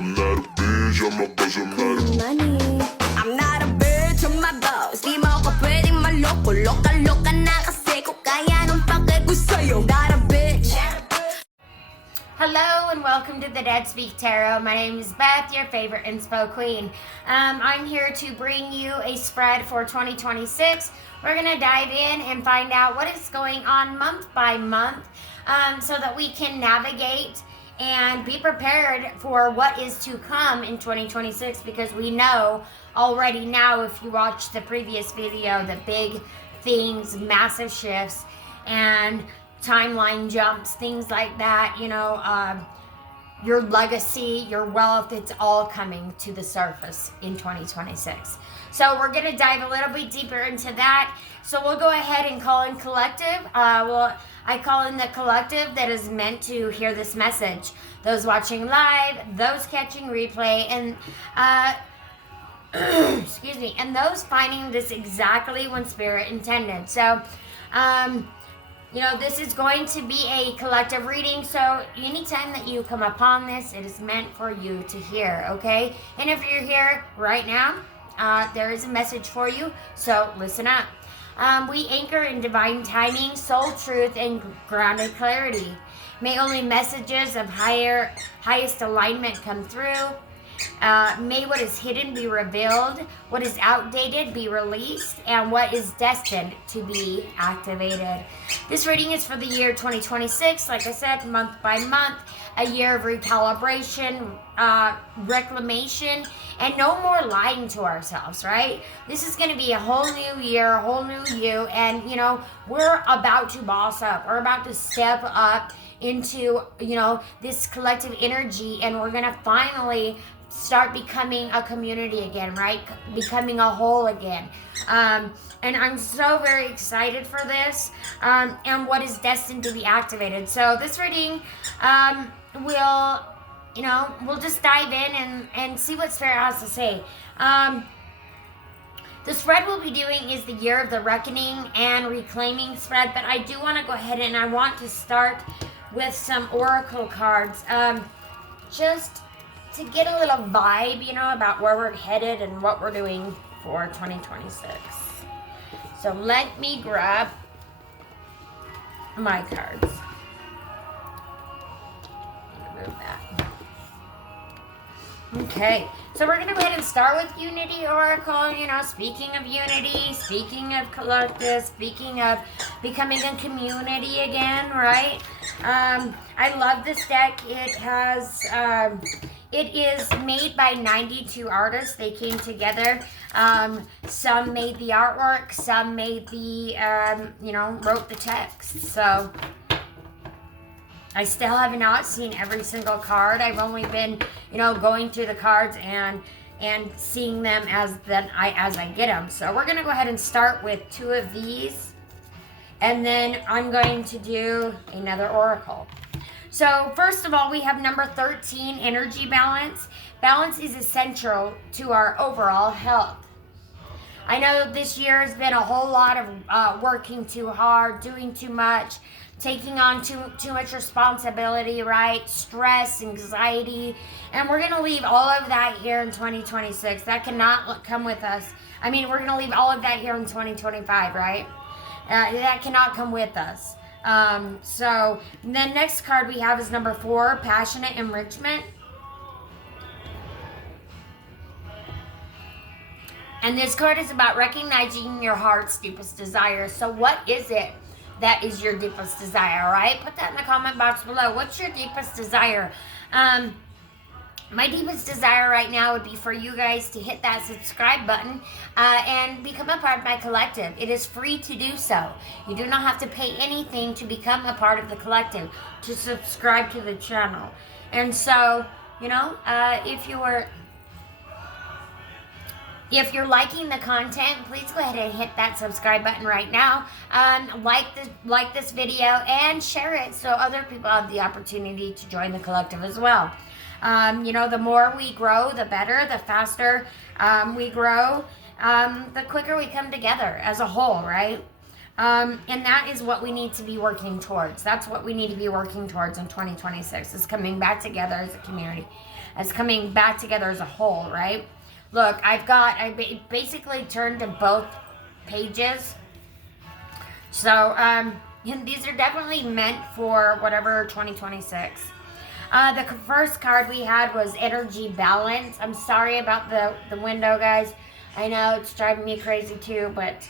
I'm not a bitch, I'm a boss, I'm not a Money. I'm not a bitch, I'm my boss. Di mo ako pwedeng maloko. Loka-loka na kasi ko kaya nung pake ko sa'yo. Not a bitch. Hello and welcome to the Dead Speak Tarot. My name is Beth, your favorite inspo queen. I'm here to bring you a spread for 2026. We're going to dive in and find out what is going on month by month so that we can navigate and be prepared for what is to come in 2026, because we know already now, if you watched the previous video, the big things, massive shifts, and timeline jumps, things like that, your legacy, your wealth, it's all coming to the surface in 2026. So we're going to dive a little bit deeper into that. So we'll go ahead and call in collective. I call in the collective that is meant to hear this message. Those watching live, those catching replay, and excuse me, and those finding this exactly when spirit intended. So, this is going to be a collective reading, so anytime that you come upon this, it is meant for you to hear, okay? And if you're here right now, there is a message for you, so listen up. We anchor in divine timing, soul truth, and grounded clarity. May only messages of highest alignment come through. May what is hidden be revealed, what is outdated be released, and what is destined to be activated. This reading is for the year 2026, like I said, month by month, a year of recalibration, reclamation, and no more lying to ourselves, right? This is going to be a whole new year, a whole new you, and, we're about to boss up. We're about to step up into, this collective energy, and we're going to finally start becoming a community again, right? Becoming a whole again. And I'm so very excited for this, and what is destined to be activated. So this reading, we'll just dive in and see what Spirit has to say. The spread we'll be doing is the Year of the Reckoning and Reclaiming spread, but I do want to go ahead and I want to start with some oracle cards, just to get a little vibe, about where we're headed and what we're doing for 2026. So let me grab my cards. Remove that. Okay, so we're going to go ahead and start with Unity Oracle. Speaking of unity, speaking of collective, speaking of becoming a community again, right? I love this deck. It is made by 92 artists. They came together. Some made the artwork, some made the, wrote the text. So I still have not seen every single card. I've only been, going through the cards and seeing them as I get them. So we're gonna go ahead and start with two of these, and then I'm going to do another oracle. So first of all, we have number 13, energy balance. Balance is essential to our overall health. I know this year has been a whole lot of working too hard, doing too much, taking on too much responsibility, right? Stress, anxiety, and we're going to leave all of that here in 2026. That cannot come with us. We're going to leave all of that here in 2025, right? That cannot come with us. So the next card we have is number 4, passionate enrichment. And this card is about recognizing your heart's deepest desire. So what is it that is your deepest desire, right? Put that in the comment box below. What's your deepest desire? My deepest desire right now would be for you guys to hit that subscribe button and become a part of my collective. It is free to do so. You do not have to pay anything to become a part of the collective, to subscribe to the channel. And so, if you're liking the content, please go ahead and hit that subscribe button right now. Like this video and share it so other people have the opportunity to join the collective as well. The more we grow, the better, the faster we grow, the quicker we come together as a whole, right? And that is what we need to be working towards. That's what we need to be working towards in 2026, is coming back together as a community, as coming back together as a whole, right? Look, I basically turned to both pages. So, and these are definitely meant for whatever 2026. The first card we had was Energy Balance. I'm sorry about the window, guys. I know it's driving me crazy too, but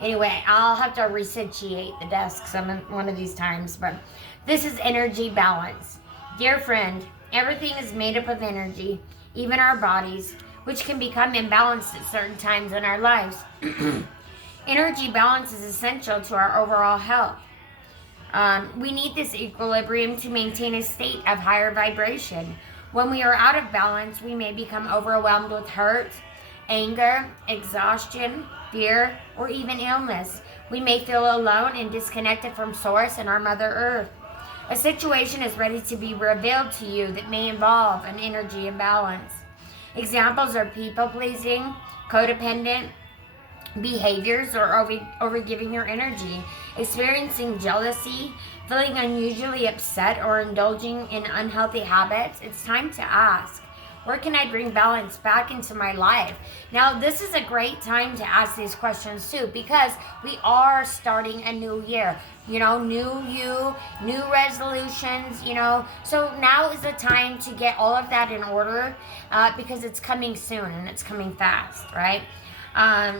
anyway, I'll have to resituate the desk one of these times. But this is Energy Balance. Dear friend, everything is made up of energy, even our bodies, which can become imbalanced at certain times in our lives. Energy balance is essential to our overall health. We need this equilibrium to maintain a state of higher vibration. When we are out of balance, we may become overwhelmed with hurt, anger, exhaustion, fear, or even illness. We may feel alone and disconnected from Source and our Mother Earth. A situation is ready to be revealed to you that may involve an energy imbalance. Examples are people-pleasing, codependent behaviors, or overgiving your energy, experiencing jealousy, feeling unusually upset, or indulging in unhealthy habits. It's time to ask, where can I bring balance back into my life? Now, this is a great time to ask these questions too, because we are starting a new year. You know, new you, new resolutions, you know. So now is the time to get all of that in order, because it's coming soon and it's coming fast, right?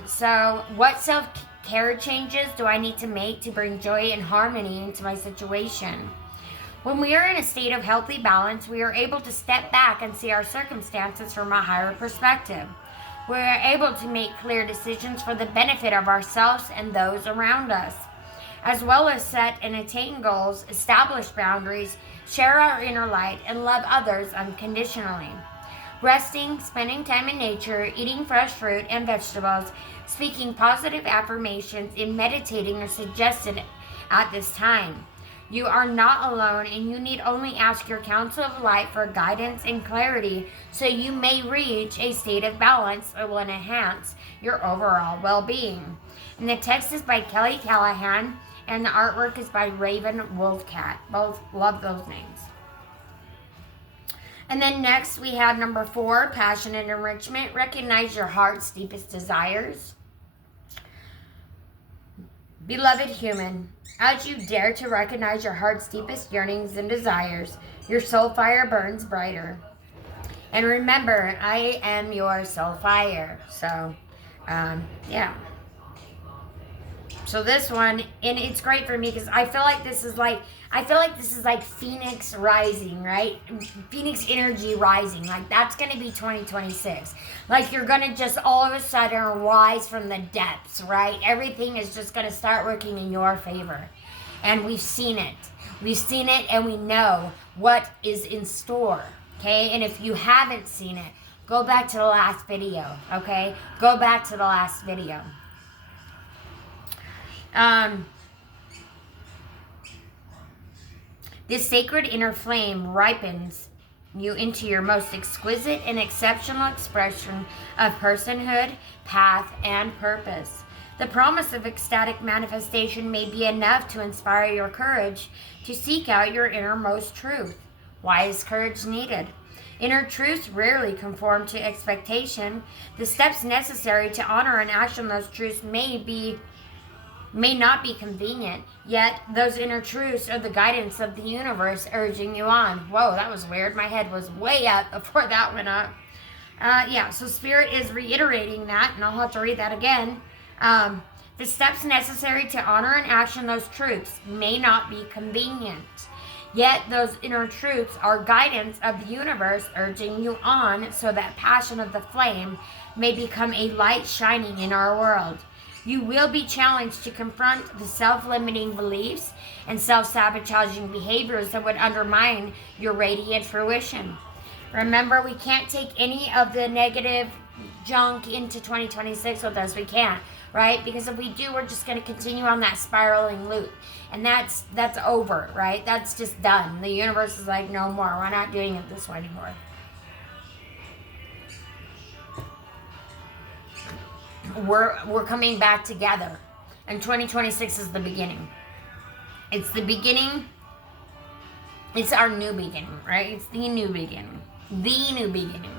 So what self-care changes do I need to make to bring joy and harmony into my situation? When we are in a state of healthy balance, we are able to step back and see our circumstances from a higher perspective. We are able to make clear decisions for the benefit of ourselves and those around us, as well as set and attain goals, establish boundaries, share our inner light, and love others unconditionally. Resting, spending time in nature, eating fresh fruit and vegetables, speaking positive affirmations, and meditating are suggested at this time. You are not alone, and you need only ask your Council of Light for guidance and clarity so you may reach a state of balance that will enhance your overall well-being. And the text is by Kelly Callahan, and the artwork is by Raven Wolfcat. Both love those names. And then next we have number 4, Passion and Enrichment. Recognize your heart's deepest desires. Beloved human, as you dare to recognize your heart's deepest yearnings and desires, your soul fire burns brighter. And remember, I am your soul fire. So, yeah. So this one, and it's great for me because I feel like this is like Phoenix rising, right? Phoenix energy rising. Like that's going to be 2026. Like you're going to just all of a sudden rise from the depths, right? Everything is just going to start working in your favor. And we've seen it. We've seen it and we know what is in store, okay? And if you haven't seen it, go back to the last video, okay? Go back to the last video. This sacred inner flame ripens you into your most exquisite and exceptional expression of personhood, path, and purpose. The promise of ecstatic manifestation may be enough to inspire your courage to seek out your innermost truth. Why is courage needed? Inner truths rarely conform to expectation. The steps necessary to honor and act on those truths may not be convenient, yet those inner truths are the guidance of the universe urging you on. Whoa, that was weird. My head was way up before that went up. So Spirit is reiterating that, and I'll have to read that again. The steps necessary to honor and action those truths may not be convenient, yet those inner truths are guidance of the universe urging you on so that passion of the flame may become a light shining in our world. You will be challenged to confront the self-limiting beliefs and self-sabotaging behaviors that would undermine your radiant fruition. Remember, we can't take any of the negative junk into 2026 with us. We can't, right? Because if we do, we're just going to continue on that spiraling loop. And that's over, right? That's just done. The universe is like, no more. We're not doing it this way anymore. We're coming back together. And 2026 is the beginning. It's the beginning. It's our new beginning, right? It's the new beginning. The new beginning.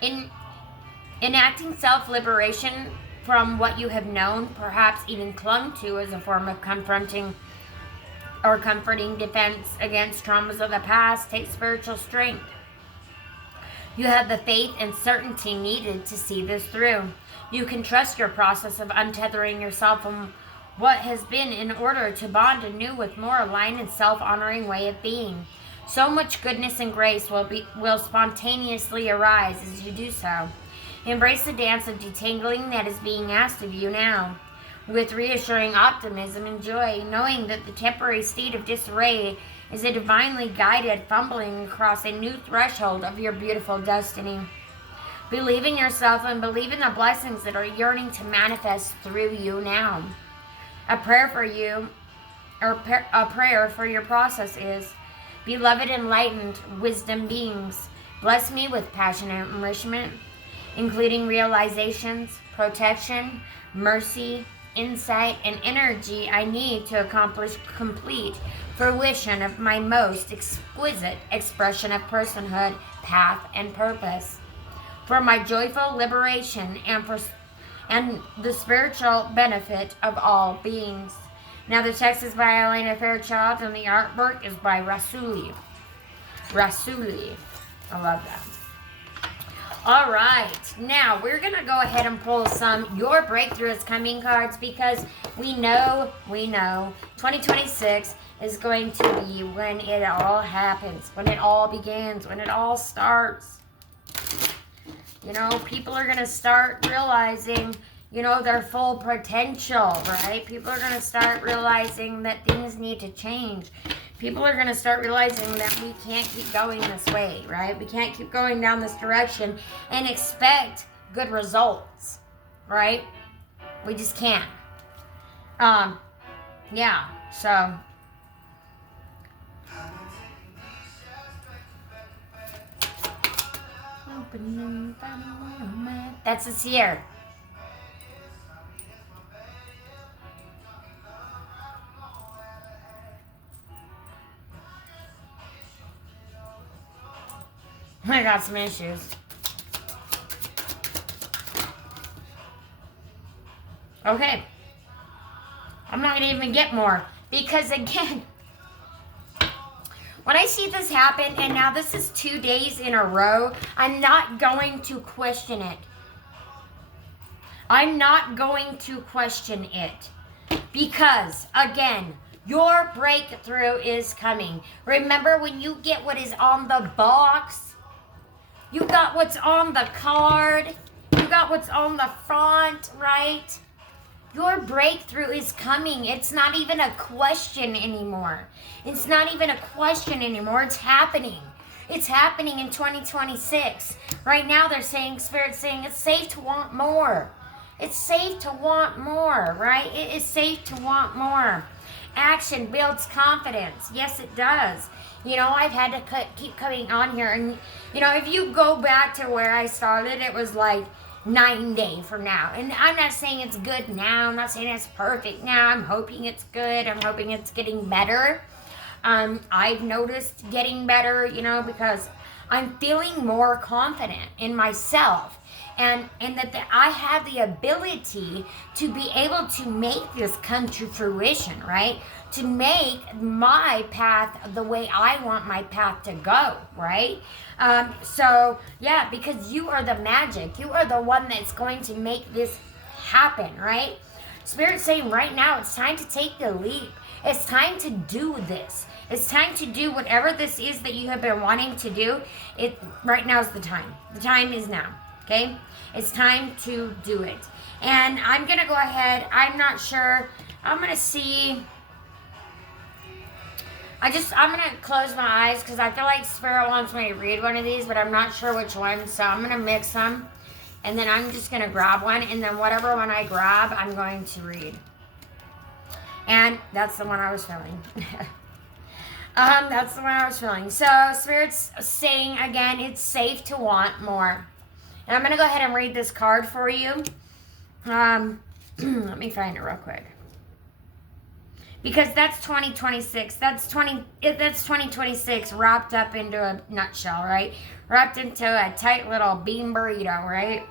In enacting self-liberation from what you have known, perhaps even clung to as a form of confronting or comforting defense against traumas of the past, takes spiritual strength. You have the faith and certainty needed to see this through. You can trust your process of untethering yourself from what has been in order to bond anew with more aligned and self-honoring way of being. So much goodness and grace will spontaneously arise as you do so. Embrace the dance of detangling that is being asked of you now, with reassuring optimism and joy, knowing that the temporary state of disarray is a divinely guided fumbling across a new threshold of your beautiful destiny. Believe in yourself and believe in the blessings that are yearning to manifest through you now. A prayer for you, or a prayer for your process is, beloved enlightened wisdom beings, bless me with passionate enrichment, including realizations, protection, mercy, insight, and energy I need to accomplish complete fruition of my most exquisite expression of personhood, path, and purpose. For my joyful liberation and the spiritual benefit of all beings. Now the text is by Elena Fairchild and the artwork is by Rasuli. Rasuli. I love that. All right, now we're going to go ahead and pull some Your Breakthrough is Coming cards because we know 2026 is going to be when it all happens, when it all begins, when it all starts. You know, people are going to start realizing, you know, their full potential, right? People are going to start realizing that things need to change. People are going to start realizing that we can't keep going this way, right? We can't keep going down this direction and expect good results, right? We just can't. Yeah, so. That's this year. I got some issues. Okay. I'm not going to even get more. Because again, when I see this happen, and now this is 2 days in a row, I'm not going to question it. I'm not going to question it. Because, again, your breakthrough is coming. Remember, when you get what is on the box, you got what's on the card. You got what's on the front, right? Your breakthrough is coming. It's not even a question anymore. It's not even a question anymore. It's happening. It's happening in 2026. Right now they're saying, Spirit's saying, it's safe to want more. It's safe to want more, right? It is safe to want more. Action builds confidence. Yes, it does. You know, I've had to keep coming on here. And, you know, if you go back to where I started, it was like 9 days from now. And I'm not saying it's good now. I'm not saying it's perfect now. I'm hoping it's good. I'm hoping it's getting better. I've noticed getting better, you know, because I'm feeling more confident in myself. And that I have the ability to be able to make this come to fruition, right? To make my path the way I want my path to go, right? So, yeah, because you are the magic. You are the one that's going to make this happen, right? Spirit's saying right now it's time to take the leap. It's time to do this. It's time to do whatever this is that you have been wanting to do. Right now is the time. The time is now. Okay? It's time to do it. And I'm going to go ahead. I'm not sure. I'm going to see. I'm going to close my eyes because I feel like Spirit wants me to read one of these, but I'm not sure which one. So I'm going to mix them. And then I'm just going to grab one. And then whatever one I grab, I'm going to read. And that's the one I was feeling. That's the one I was feeling. So Spirit's saying, again, it's safe to want more. And I'm going to go ahead and read this card for you. Let me find it real quick. Because that's 2026. That's 2026 wrapped up into a nutshell, right? Wrapped into a tight little bean burrito, right?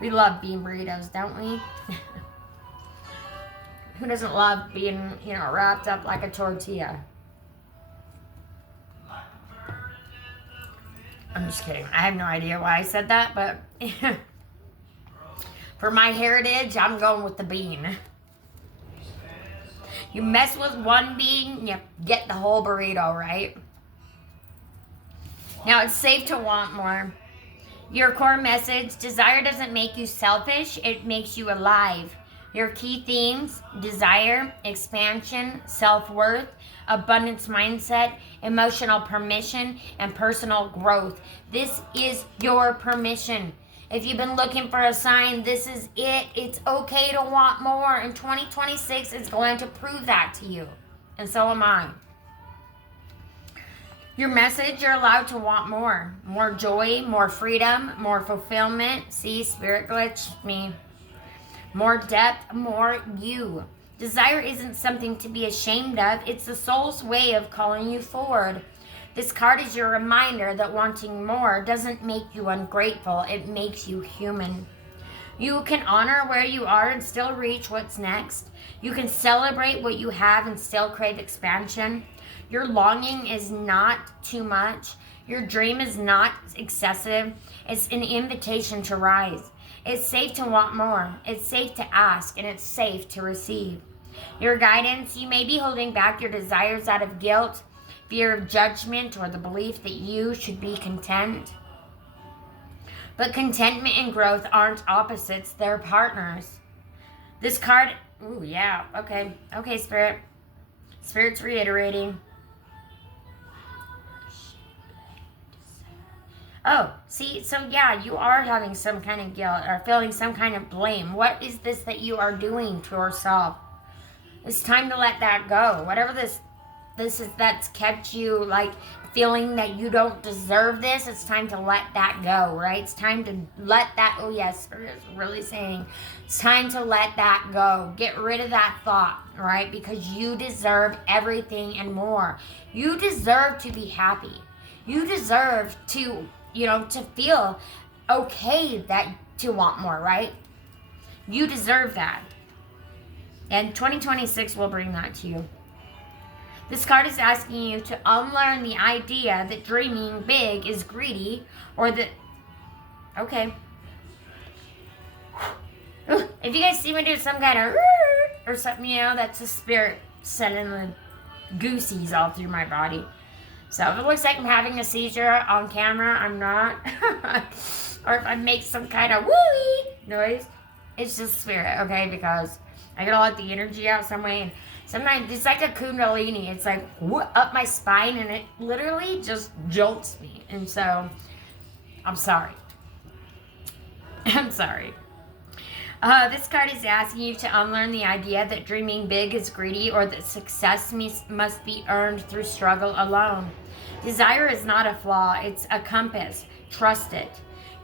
We love bean burritos, don't we? Who doesn't love being, wrapped up like a tortilla? I'm just kidding. I have no idea why I said that, but for my heritage, I'm going with the bean. You mess with one bean, you get the whole burrito, right? Now, it's safe to want more. Your core message: desire doesn't make you selfish, it makes you alive. Your key themes: desire, expansion, self-worth, abundance mindset, emotional permission, and personal growth. This is your permission. If you've been looking for a sign, this is it. It's okay to want more. And 2026 is going to prove that to you. And so am I. Your message: you're allowed to want more. More joy, more freedom, more fulfillment. See, spirit glitched me. More depth, more you. Desire isn't something to be ashamed of. It's the soul's way of calling you forward. This card is your reminder that wanting more doesn't make you ungrateful. It makes you human. You can honor where you are and still reach what's next. You can celebrate what you have and still crave expansion. Your longing is not too much. Your dream is not excessive. It's an invitation to rise. It's safe to want more. It's safe to ask, and it's safe to receive. Your guidance: you may be holding back your desires out of guilt, fear of judgment, or the belief that you should be content. But contentment and growth aren't opposites, they're partners. This card, ooh, yeah, okay, Spirit. Spirit's reiterating. Oh, see, so yeah, you are having some kind of guilt or feeling some kind of blame. What is this that you are doing to yourself? It's time to let that go. Whatever this is that's kept you like feeling that you don't deserve this, it's time to let that go, right? It's time to let that, oh yes, Spirit is really saying, it's time to let that go. Get rid of that thought, right? Because you deserve everything and more. You deserve to be happy. You deserve to, to feel okay to want more, right? You deserve that. And 2026 will bring that to you. This card is asking you to unlearn the idea that dreaming big is greedy, or that, okay. If you guys see me do some kind of or something, that's a spirit sending the goosies all through my body. So if it looks like I'm having a seizure on camera, I'm not. Or if I make some kind of wooey noise, it's just spirit, okay? Because I gotta let the energy out some way. And sometimes it's like a kundalini. It's like up my spine, and it literally just jolts me. And so, I'm sorry. I'm sorry. This card is asking you to unlearn the idea that dreaming big is greedy, or that success must be earned through struggle alone. Desire is not a flaw, it's a compass. Trust it.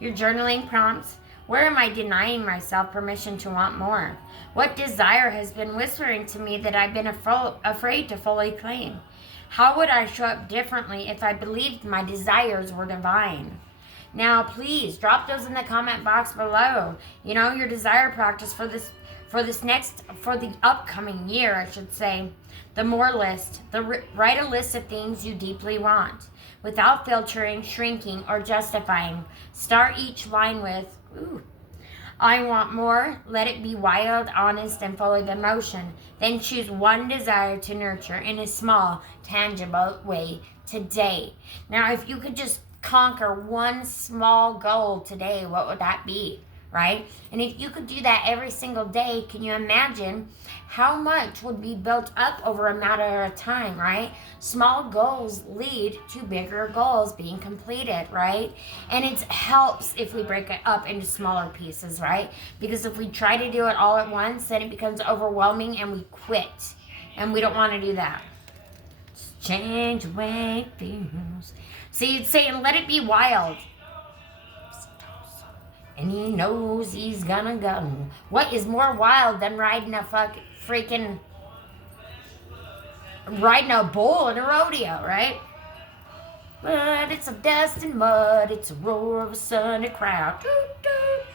Your journaling prompts: where am I denying myself permission to want more? What desire has been whispering to me that I've been afraid to fully claim? How would I show up differently if I believed my desires were divine? Now, please drop those in the comment box below. Your desire practice for the upcoming year, I should say. The more list. Write a list of things you deeply want, without filtering, shrinking, or justifying. Start each line with, ooh, I want more. Let it be wild, honest, and full of emotion. Then choose one desire to nurture in a small, tangible way today. Now, if you could just conquer one small goal today, what would that be, right? And if you could do that every single day, can you imagine how much would be built up over a matter of time, right? Small goals lead to bigger goals being completed, right? And it helps if we break it up into smaller pieces, right? Because if we try to do it all at once, then it becomes overwhelming and we quit. And we don't want to do that. Just change the way things. See, it's saying let it be wild. and he knows he's gonna go. What is more wild than riding a riding a bull in a rodeo, right? But it's a dust and mud, it's a roar of a Sunday crowd. Toot, toot.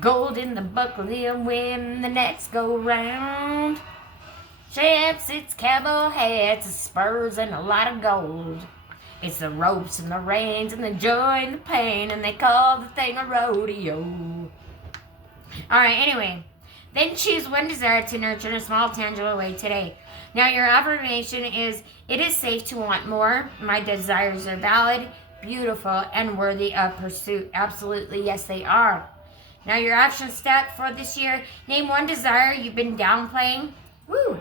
Gold in the buckle, they'll win the next go round. Champs, it's cowboy hats, it's spurs and a lot of gold. It's the ropes and the reins and the joy and the pain, and they call the thing a rodeo. Alright, anyway. Then choose one desire to nurture in a small, tangible way today. Now your affirmation is, it is safe to want more. My desires are valid, beautiful, and worthy of pursuit. Absolutely, yes they are. Now your action step for this year, name one desire you've been downplaying. Woo!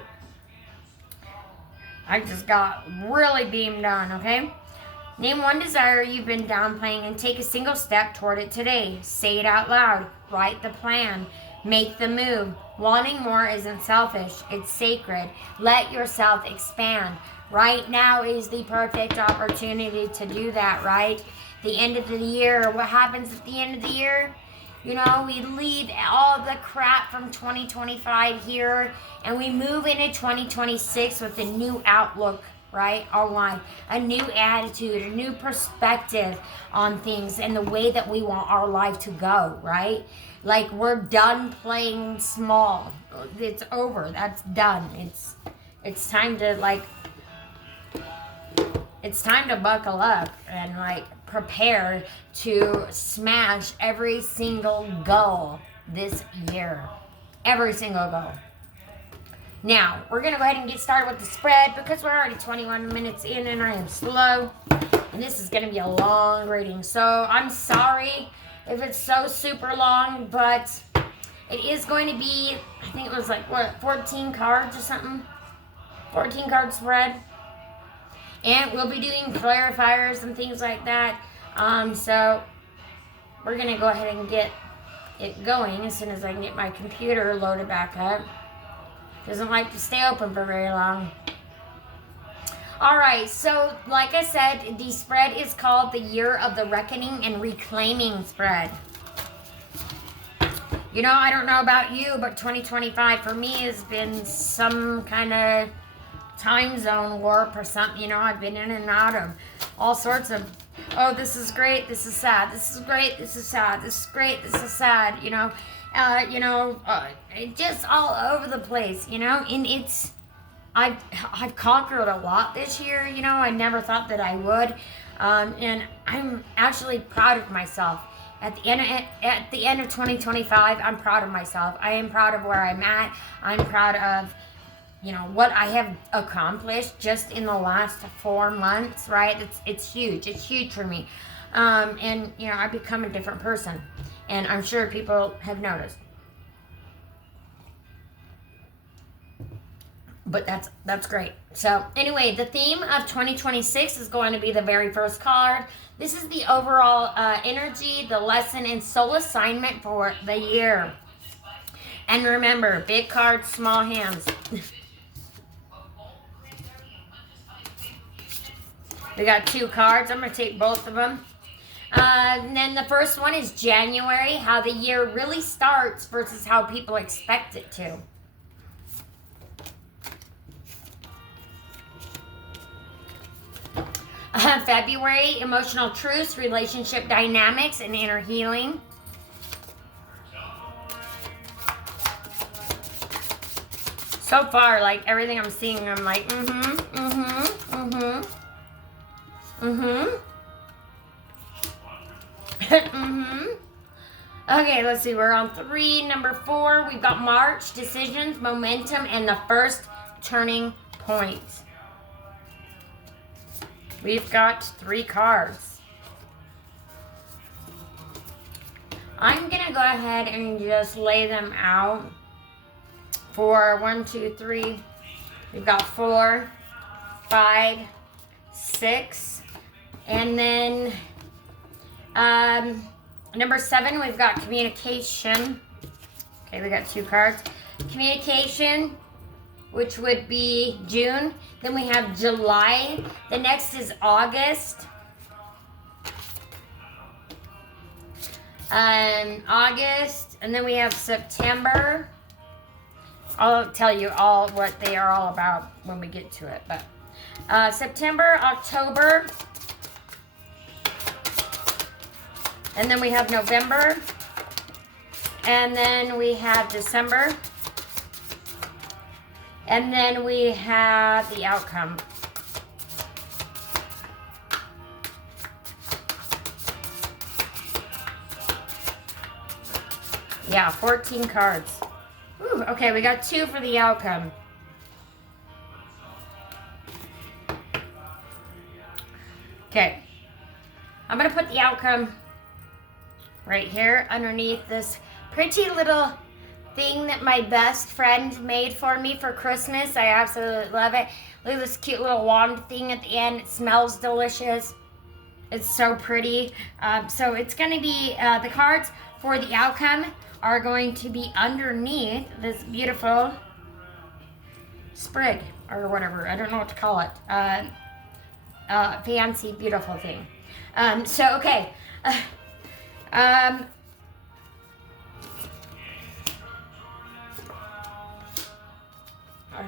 I just got really beamed on, okay? Name one desire you've been downplaying and take a single step toward it today. Say it out loud. Write the plan. Make the move. Wanting more isn't selfish. It's sacred. Let yourself expand. Right now is the perfect opportunity to do that, right? The end of the year. What happens at the end of the year? You know, we leave all the crap from 2025 here and we move into 2026 with a new outlook, right? On life, a new attitude, a new perspective on things and the way that we want our life to go, right? Like, we're done playing small. It's over. That's done. It's time to it's time to buckle up and prepare to smash every single goal this year. Every single goal. Now, we're going to go ahead and get started with the spread because we're already 21 minutes in and I am slow. And this is going to be a long reading. So, I'm sorry if it's so super long, but it is going to be, I think it was 14 cards or something? 14 card spread. And we'll be doing clarifiers and things like that. So we're going to go ahead and get it going as soon as I can get my computer loaded back up. Doesn't like to stay open for very long. Alright, so like I said, the spread is called the Year of the Reckoning and Reclaiming spread. You know, I don't know about you, but 2025 for me has been some kind of time zone warp or something. You know, I've been in and out of all sorts of, oh, this is great, this is sad, this is great, this is sad, this is great, this is sad, just all over the place, you know, and I've conquered a lot this year, you know, I never thought that I would, and I'm actually proud of myself. At the end of 2025, I'm proud of myself. I am proud of where I'm at. I'm proud of, you know, what I have accomplished just in the last 4 months, right? It's huge. It's huge for me. And, you know, I've become a different person. And I'm sure people have noticed. But that's great. So, anyway, the theme of 2026 is going to be the very first card. This is the overall energy, the lesson, and soul assignment for the year. And remember, big cards, small hands. We got 2 cards. I'm going to take both of them. And then the first one is January, how the year really starts versus how people expect it to. February, emotional truths, relationship dynamics, and inner healing. So far, like, everything I'm seeing, I'm like, Okay, let's see. We're on 3. Number 4, we've got March, decisions, momentum, and the first turning point. We've got 3 cards. I'm going to go ahead and just lay them out for 1, 2, 3. We've got 4, 5, 6. And then number 7, we've got communication. Okay, we got 2 cards. Communication, which would be June. Then we have July. The next is August. August, and then we have September. I'll tell you all what they are all about when we get to it. But September, October, and then we have November, and then we have December, and then we have the outcome. Yeah, 14 cards. Ooh, okay, we got 2 for the outcome. Okay. I'm going to put the outcome right here underneath this pretty little thing that my best friend made for me for Christmas. I absolutely love it. Look at this cute little wand thing at the end. It smells delicious. It's so pretty. So it's going to be, the cards for the outcome are going to be underneath this beautiful sprig or whatever. I don't know what to call it. Fancy, beautiful thing. So, okay.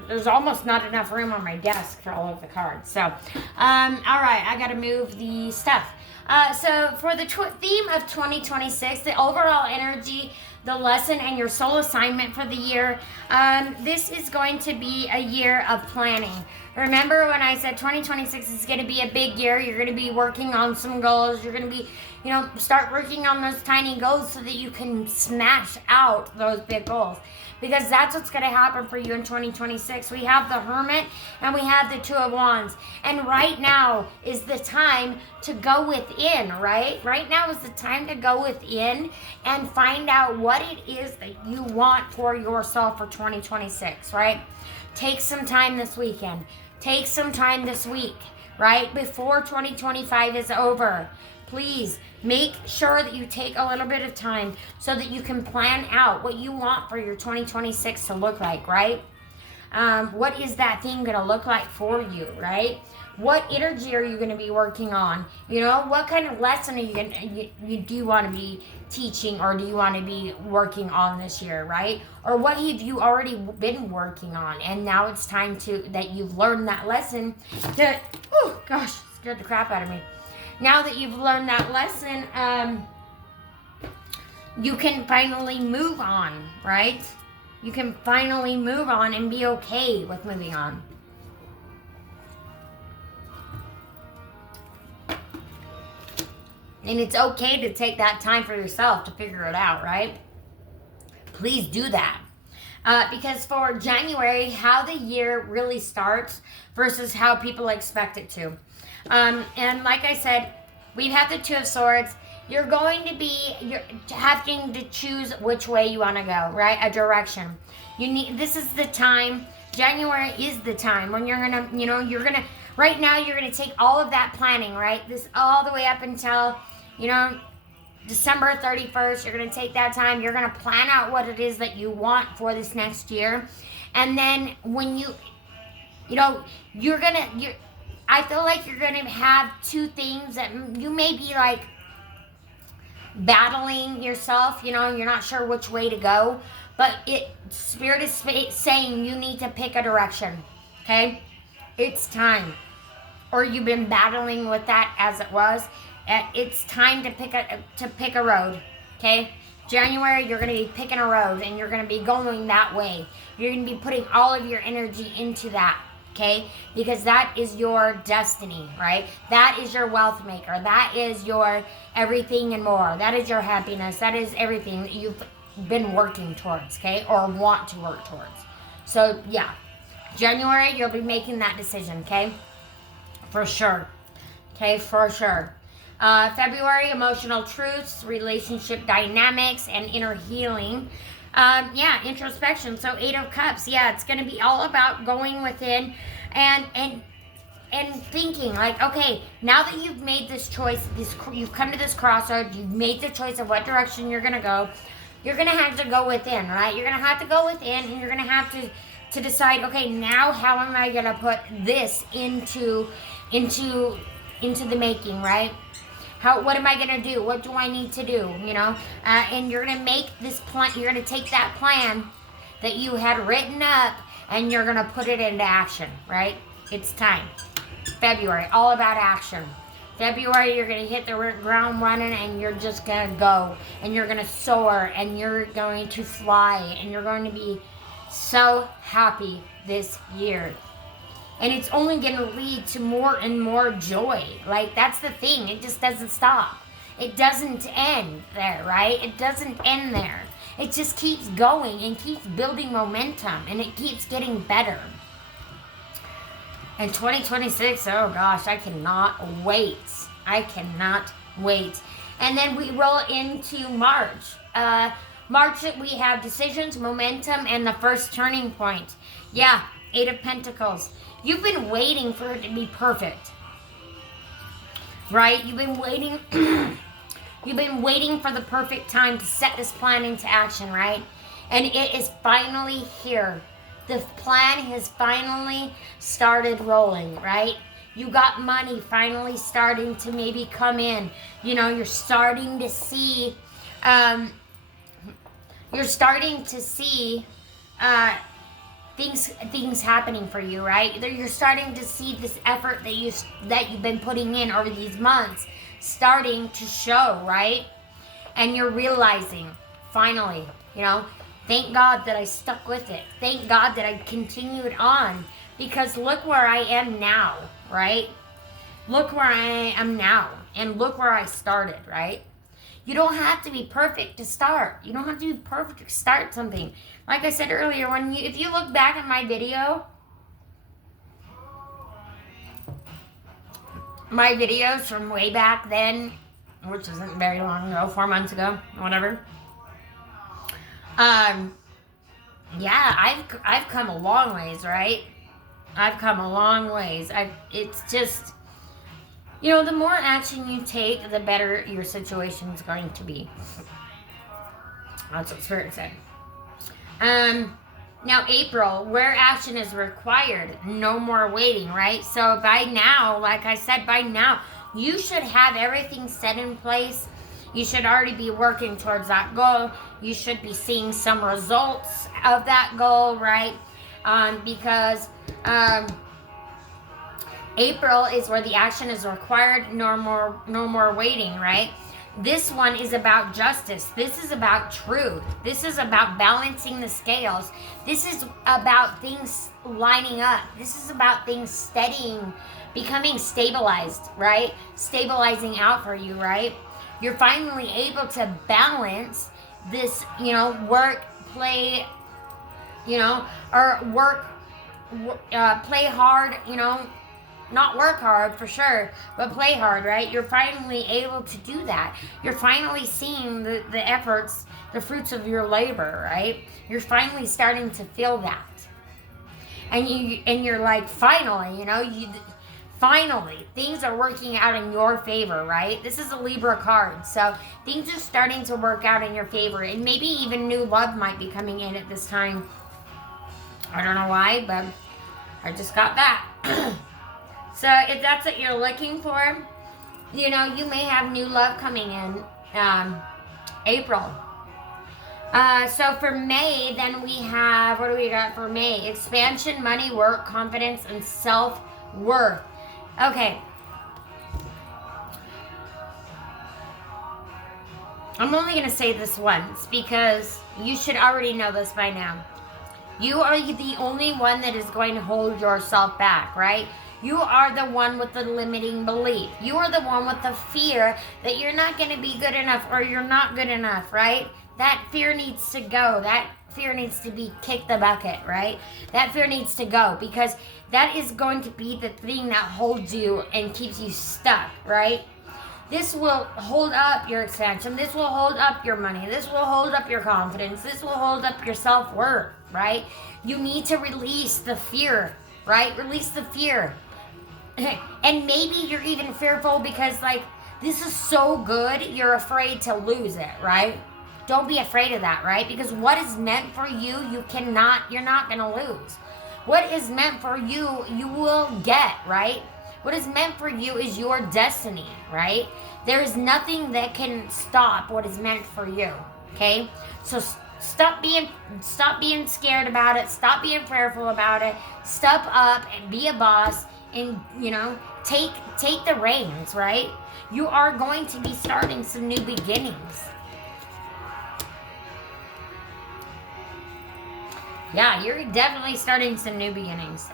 There's almost not enough room on my desk for all of the cards. So, all right, I got to move the stuff. So for the theme of 2026, the overall energy, the lesson, and your soul assignment for the year, this is going to be a year of planning. Remember when I said 2026 is going to be a big year? You're going to be working on some goals. You're going to be, start working on those tiny goals so that you can smash out those big goals. Because that's what's going to happen for you in 2026. We have the Hermit and we have the Two of Wands. And right now is the time to go within, right? Right now is the time to go within and find out what it is that you want for yourself for 2026, right? Take some time this weekend. Take some time this week, right? Before 2025 is over. Please make sure that you take a little bit of time so that you can plan out what you want for your 2026 to look like, right? What is that thing going to look like for you, right? What energy are you going to be working on? What kind of lesson are do you want to be teaching or do you want to be working on this year, right? Or what have you already been working on? And now it's time that you've learned that lesson oh gosh, scared the crap out of me. Now that you've learned that lesson, you can finally move on, right? You can finally move on and be okay with moving on. And it's okay to take that time for yourself to figure it out, right? Please do that. Because for January, how the year really starts versus how people expect it to. And like I said, we've had the Two of Swords. You're having to choose which way you want to go, right? A direction. This is the time. January is the time when right now you're gonna take all of that planning, right? This all the way up until, December 31st. You're gonna take that time. You're gonna plan out what it is that you want for this next year, and then when I feel like you're going to have two things that you may be like battling yourself, you're not sure which way to go, but Spirit is saying you need to pick a direction, okay? It's time. Or you've been battling with that as it was. It's time to pick a road, okay? January, you're going to be picking a road and you're going to be going that way. You're going to be putting all of your energy into that. Okay, because that is your destiny, right? That is your wealth maker. That is your everything and more. That is your happiness. That is everything that you've been working towards, okay, or want to work towards. So, yeah, January, you'll be making that decision, okay, for sure. Okay, for sure. February, emotional truths, relationship dynamics, and inner healing. Introspection. So 8 of Cups. Yeah, it's going to be all about going within and thinking like, okay, now that you've made this choice, you've come to this crossroad, you've made the choice of what direction you're going to go. You're going to have to go within, right? You're going to have to go within, and you're going to have to decide, okay, now how am I going to put this into the making, right? What am I gonna do? What do I need to do? You know, and you're gonna make this plan. You're gonna take that plan that you had written up, and you're gonna put it into action. Right? It's time. February, all about action. February, you're gonna hit the ground running, and you're just gonna go, and you're gonna soar, and you're going to fly, and you're going to be so happy this year. And it's only going to lead to more and more joy. Like, that's the thing. It just doesn't stop. It doesn't end there, right? It doesn't end there. It just keeps going and keeps building momentum. And it keeps getting better. And 2026, oh gosh, I cannot wait. I cannot wait. And then we roll into March. March, we have decisions, momentum, and the first turning point. Yeah, 8 of Pentacles. You've been waiting for it to be perfect, right? You've been waiting. You've been waiting for the perfect time to set this plan into action, right? And it is finally here. The plan has finally started rolling, right? You got money finally starting to maybe come in. You know, you're starting to see. You're starting to see. Things happening for you, right? You're starting to see this effort that you've been putting in over these months starting to show, right? And you're realizing, finally, you know, thank God that I stuck with it. Thank God that I continued on, because look where I am now, right? Look where I am now, and look where I started, right? You don't have to be perfect to start. You don't have to be perfect to start something. Like I said earlier, if you look back at my video, my videos from way back then, which isn't very long ago, 4 months ago, whatever. Yeah, I've come a long ways, right? I've come a long ways. It's just, you know, the more action you take, the better your situation is going to be. That's what Spirit said. Now April, where action is required, no more waiting, right? So by now, like I said, by now, you should have everything set in place. You should already be working towards that goal. You should be seeing some results of that goal, right? Because April is where the action is required, no more waiting, right? This one is about justice. This is about truth. This is about balancing the scales. This is about things lining up. This is about things steadying, becoming stabilized, right? Stabilizing out for you, right? You're finally able to balance this, you know, work, play, you know, or play hard, you know, not work hard for sure, but play hard, right? You're finally able to do that. You're finally seeing the efforts, the fruits of your labor, right? You're finally starting to feel that. And you're like, finally, you know, finally, things are working out in your favor, right? This is a Libra card, so things are starting to work out in your favor, and maybe even new love might be coming in at this time. I don't know why, but I just got that. So if that's what you're looking for, you know, you may have new love coming in April. So for May, then we have, what do we got for May? Expansion, money, work, confidence, and self-worth. Okay. I'm only going to say this once because you should already know this by now. You are the only one that is going to hold yourself back, right? You are the one with the limiting belief. You are the one with the fear that you're not going to be good enough or you're not good enough, right? That fear needs to go. That fear needs to be kicked the bucket, right? That fear needs to go because that is going to be the thing that holds you and keeps you stuck, right? This will hold up your expansion. This will hold up your money. This will hold up your confidence. This will hold up your self-worth, right? You need to release the fear, right? Release the fear. And maybe you're even fearful because, like, this is so good, you're afraid to lose it, right? Don't be afraid of that, right? Because what is meant for you, you're not going to lose. What is meant for you, you will get, right? What is meant for you is your destiny, right? There is nothing that can stop what is meant for you, okay? So stop being scared about it. Stop being fearful about it. Step up and be a boss, and take the reins, right? You are going to be starting some new beginnings. Yeah, you're definitely starting some new beginnings.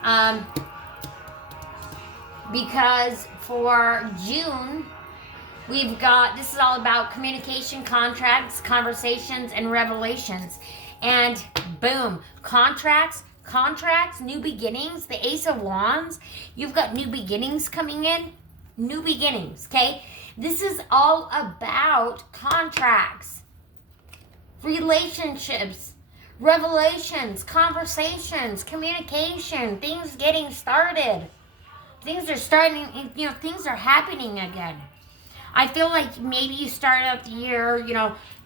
Because for June, we've got, this is all about communication, contracts, conversations, and revelations. And boom, contracts, new beginnings, the Ace of Wands. You've got new beginnings coming in. New beginnings, okay? This is all about contracts, relationships, revelations, conversations, communication, things getting started. Things are starting, things are happening again. I feel like maybe you start out the year,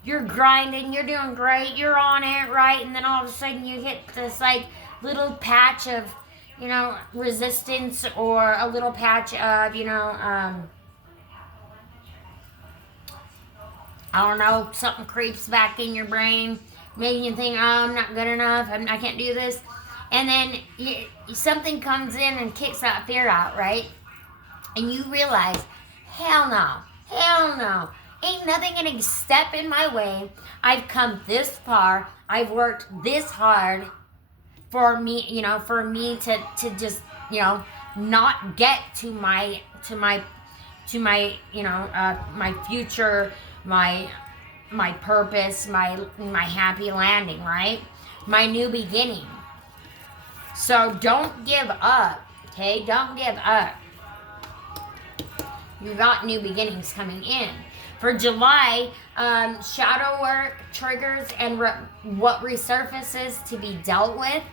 you're grinding, you're doing great, you're on it, right? And then all of a sudden you hit this like little patch of, resistance, or a little patch of, I don't know, something creeps back in your brain. Maybe you think, oh, I'm not good enough, I can't do this. And then something comes in and kicks that fear out, right? And you realize, hell no. Ain't nothing gonna step in my way. I've come this far. I've worked this hard for me, to just, not get to my my future, my purpose, my happy landing, right? My new beginning. So don't give up, okay? Don't give up. You got new beginnings coming in. For July, shadow work, triggers, and what resurfaces to be dealt with.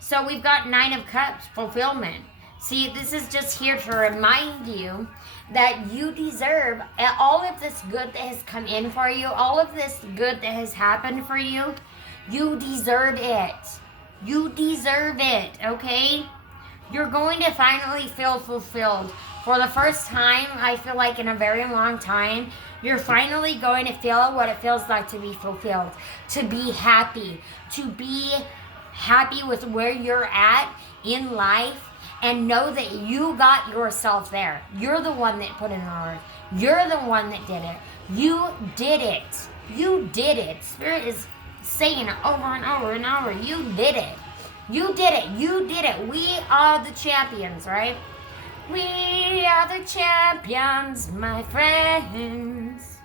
So we've got 9 of Cups, fulfillment. See, this is just here to remind you that you deserve all of this good that has come in for you, all of this good that has happened for you. You deserve it. You deserve it, okay? You're going to finally feel fulfilled. For the first time, I feel like in a very long time, you're finally going to feel what it feels like to be fulfilled, to be happy with where you're at in life, and know that you got yourself there. You're the one that put in the work. You're the one that did it. You did it. You did it. Spirit is saying it over and over and over. You did it. You did it. You did it. We are the champions, right? We are the champions, my friends.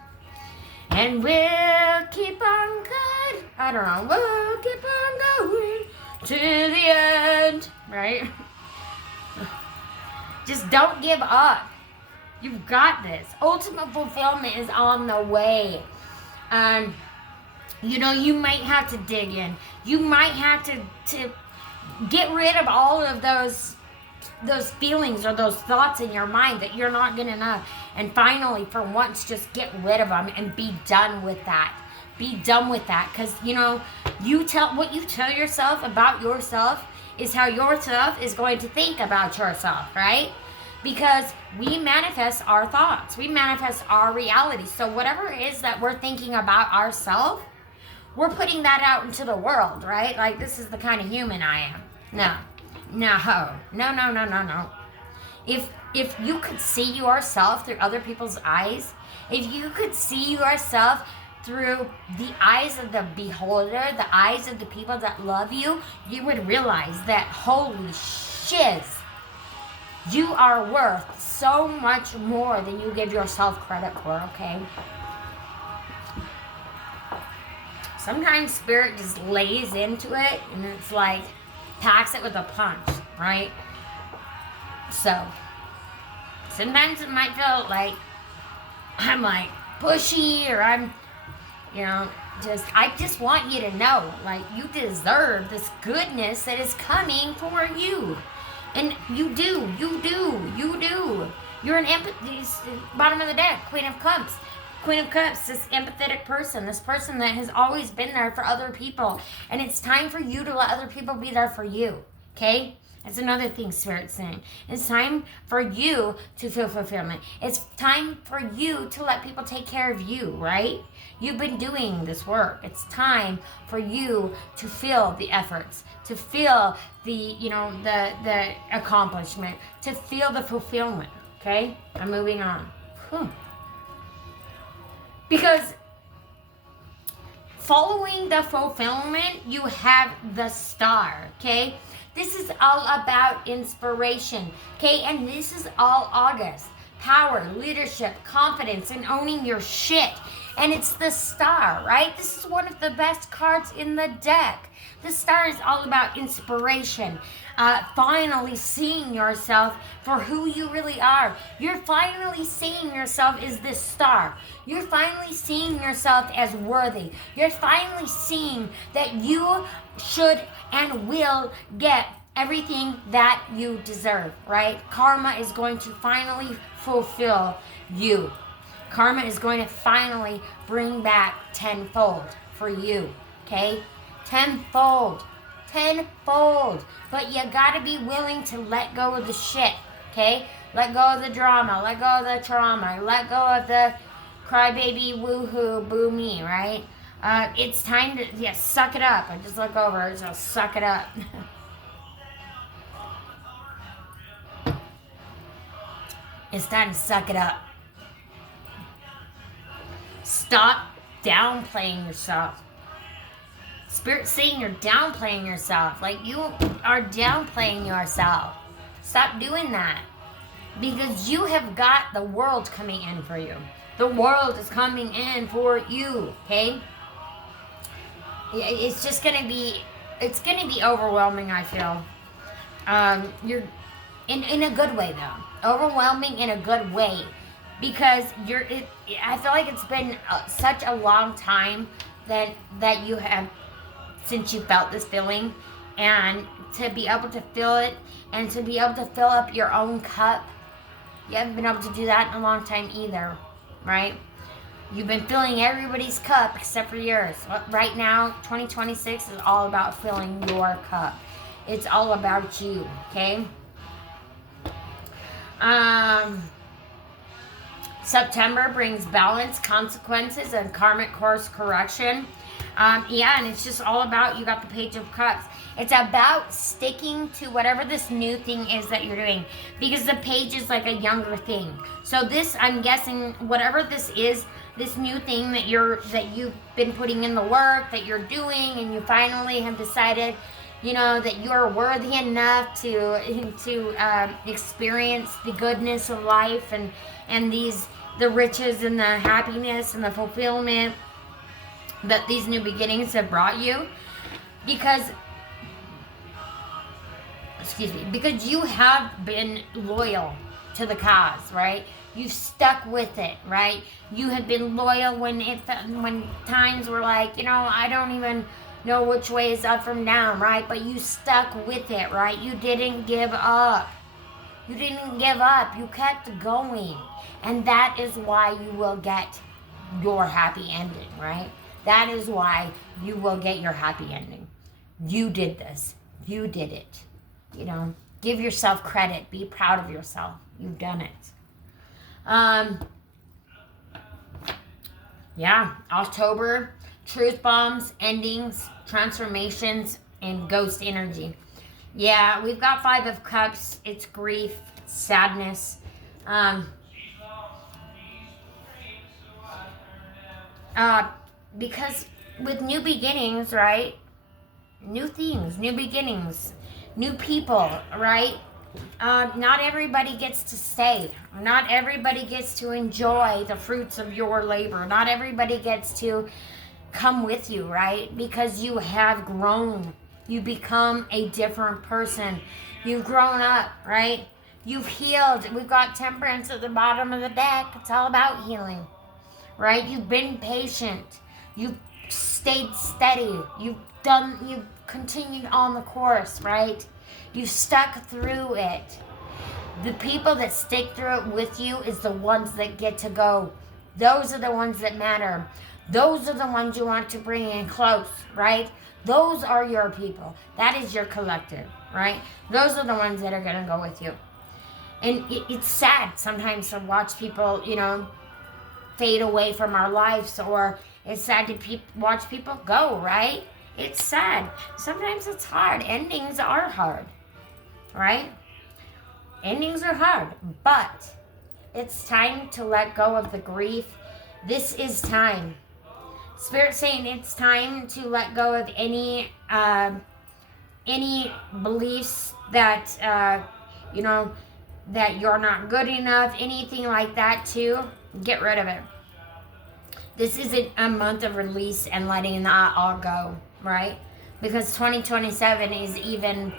And we'll keep on going. I don't know. We'll keep on going to the end, right? Just don't give up. You've got this. Ultimate fulfillment is on the way. You might have to dig in. You might have to get rid of all of those feelings or those thoughts in your mind that you're not good enough. And finally, for once, just get rid of them and be done with that. Be done with that. Because, what you tell yourself about yourself is how yourself is going to think about yourself, right? Because we manifest our thoughts. We manifest our reality. So whatever it is that we're thinking about ourselves, we're putting that out into the world, right? Like, this is the kind of human I am. No. If you could see yourself through other people's eyes, if you could see yourself through the eyes of the beholder, the eyes of the people that love you, you would realize that, holy shiz, you are worth so much more than you give yourself credit for, okay? Sometimes Spirit just lays into it and it's like, packs it with a punch, right? So, sometimes it might feel like I'm like pushy, or I'm, I just want you to know, like, you deserve this goodness that is coming for you. And you do. You're an empathy, bottom of the deck, Queen of Cups. Queen of Cups, this empathetic person, this person that has always been there for other people. And it's time for you to let other people be there for you, okay? That's another thing Spirit's saying. It's time for you to feel fulfillment. It's time for you to let people take care of you, right? You've been doing this work. It's time for you to feel the efforts, to feel the, the accomplishment, to feel the fulfillment, okay? I'm moving on. Because following the fulfillment, you have the star, okay? This is all about inspiration, okay? And this is all August. Power, leadership, confidence, and owning your shit. And it's the star, right? This is one of the best cards in the deck. The star is all about inspiration. Finally seeing yourself for who you really are. You're finally seeing yourself as this star. You're finally seeing yourself as worthy. You're finally seeing that you should and will get everything that you deserve, right? Karma is going to finally fulfill you. Karma is going to finally bring back tenfold for you, okay? Tenfold. But you gotta be willing to let go of the shit, okay? Let go of the drama, let go of the trauma, let go of the crybaby woohoo boo me, right? It's time to, suck it up. I just look over, so suck it up. It's time to suck it up. Stop downplaying yourself. Spirit's saying you're downplaying yourself. Like, you are downplaying yourself. Stop doing that. Because you have got the world coming in for you. The world is coming in for you, okay? It's just gonna be, overwhelming, I feel. You're, in a good way, though. Overwhelming in a good way. Because I feel like it's been such a long time that you have, since you felt this feeling, and to be able to feel it, and to be able to fill up your own cup, you haven't been able to do that in a long time either, right? You've been filling everybody's cup except for yours. Right now, 2026 is all about filling your cup. It's all about you, okay? September brings balance, consequences, and karmic course correction. And it's just all about, you got the Page of Cups. It's about sticking to whatever this new thing is that you're doing. Because the page is like a younger thing. So this, I'm guessing, whatever this is, this new thing that you've been putting in the work, that you're doing, and you finally have decided, that you're worthy enough to experience the goodness of life and the riches and the happiness and the fulfillment that these new beginnings have brought you. Because you have been loyal to the cause, right? You've stuck with it, right? You have been loyal when times were like, I don't even know which way is up from down, right? But you stuck with it, right? You didn't give up. You kept going. And that is why you will get your happy ending, right? That is why you will get your happy ending. You did this. You did it. Give yourself credit. Be proud of yourself. You've done it. October, truth bombs, endings, transformations, and ghost energy. Yeah, we've got 5 of Cups. It's grief, sadness. Because with new beginnings, right? New things, new beginnings, new people, right? Not everybody gets to stay. Not everybody gets to enjoy the fruits of your labor. Not everybody gets to come with you, right? Because you have grown. You become a different person. You've grown up, right? You've healed. We've got Temperance at the bottom of the deck. It's all about healing, right? You've been patient. You've stayed steady. You've continued on the course, right? You stuck through it. The people that stick through it with you is the ones that get to go. Those are the ones that matter. Those are the ones you want to bring in close, right? Those are your people. That is your collective, right? Those are the ones that are going to go with you. And it's sad sometimes to watch people, fade away from our lives, or it's sad to watch people go, right? It's sad. Sometimes it's hard. Endings are hard, right? Endings are hard, but it's time to let go of the grief. This is time. Spirit's saying it's time to let go of any beliefs that, that you're not good enough, anything like that too. Get rid of it. This is a month of release and letting that all go, right? Because 2027 is even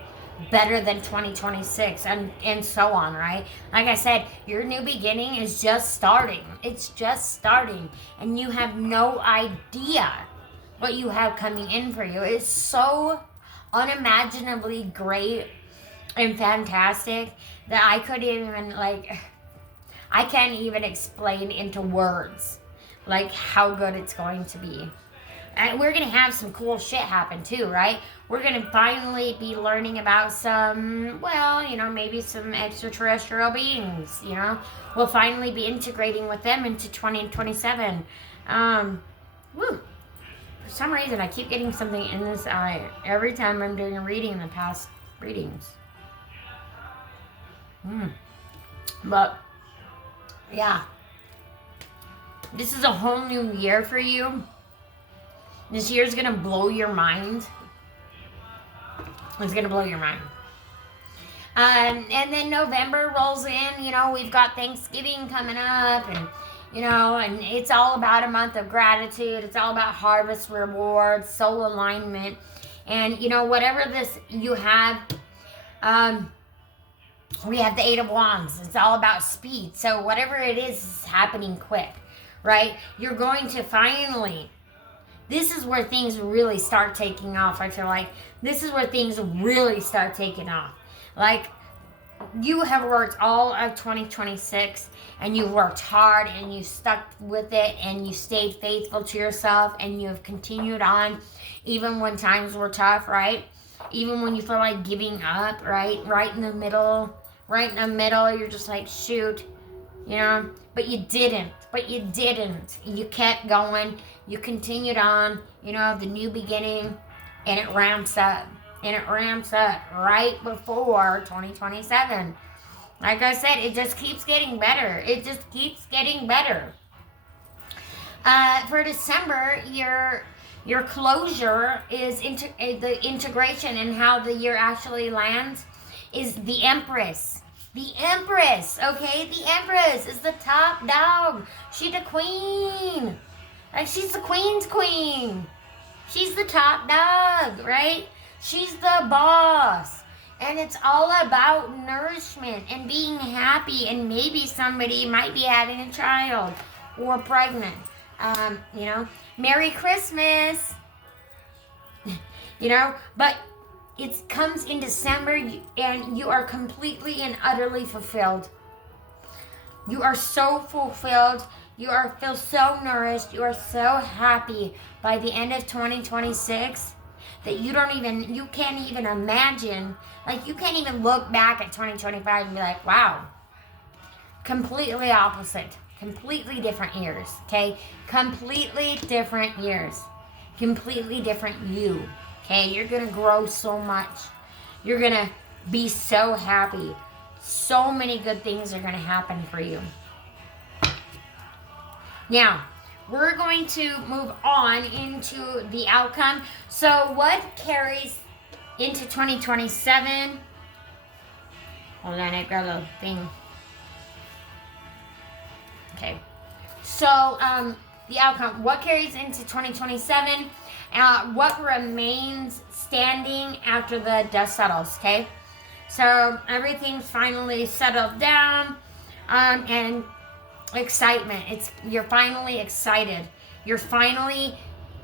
better than 2026 and so on, right? Like I said, your new beginning is just starting. It's just starting. And you have no idea what you have coming in for you. It's so unimaginably great and fantastic that I couldn't even, I can't even explain into words, how good it's going to be. And we're going to have some cool shit happen too, right? We're going to finally be learning about some, maybe some extraterrestrial beings, We'll finally be integrating with them into 2027. For some reason, I keep getting something in this eye every time I'm doing a reading in the past readings. But, yeah. This is a whole new year for you. This year's going to blow your mind. It's going to blow your mind. And then November rolls in. We've got Thanksgiving coming up. And, and it's all about a month of gratitude. It's all about harvest rewards, soul alignment. And, whatever this you have, we have the Eight of Wands. It's all about speed. So whatever it is happening quick, right? You're going to finally... This is where things really start taking off, I feel like. This is where things really start taking off. You have worked all of 2026, and you worked hard, and you stuck with it, and you stayed faithful to yourself, and you have continued on, even when times were tough, right? Even when you feel like giving up, right? Right in the middle, you're just like, shoot, But you didn't. You kept going. You continued on, the new beginning, and it ramps up. Right before 2027. Like I said, it just keeps getting better. For December, your closure is the integration and how the year actually lands is the Empress. The Empress, okay? The Empress is the top dog. She's the queen. She's the queen's queen. She's the top dog, right? She's the boss. And it's all about nourishment and being happy. And maybe somebody might be having a child or pregnant. Merry Christmas. But it comes in December and you are completely and utterly fulfilled. You are so fulfilled. You feel so nourished. You are so happy by the end of 2026 that you can't even imagine. You can't even look back at 2025 and be like, wow. Completely opposite. Completely different years, okay? Completely different years. Completely different you. Okay, you're going to grow so much. You're going to be so happy. So many good things are going to happen for you. Now, we're going to move on into the outcome. So what carries into 2027? Hold on, I've got a thing. Okay. So, the outcome. What carries into 2027? What remains standing after the dust settles, okay? So everything's finally settled down, and excitement. You're finally excited. You're finally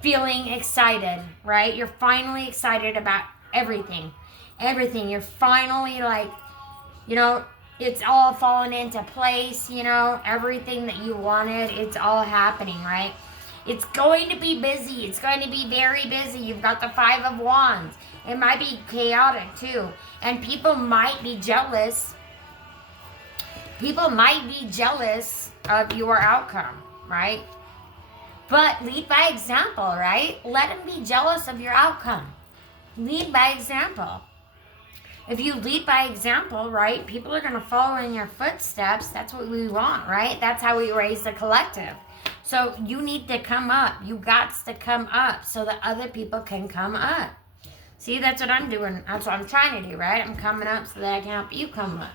feeling excited, right? You're finally excited about everything. You're finally it's all falling into place, everything that you wanted, it's all happening, right? It's going to be busy. It's going to be very busy. You've got the Five of Wands. It might be chaotic too. And people might be jealous. People might be jealous of your outcome, right? But lead by example, right? Let them be jealous of your outcome. Lead by example. If you lead by example, right, people are going to follow in your footsteps. That's what we want, right? That's how we raise the collective. So you need to come up. You got to come up so that other people can come up. See, that's what I'm doing. That's what I'm trying to do, right? I'm coming up so that I can help you come up.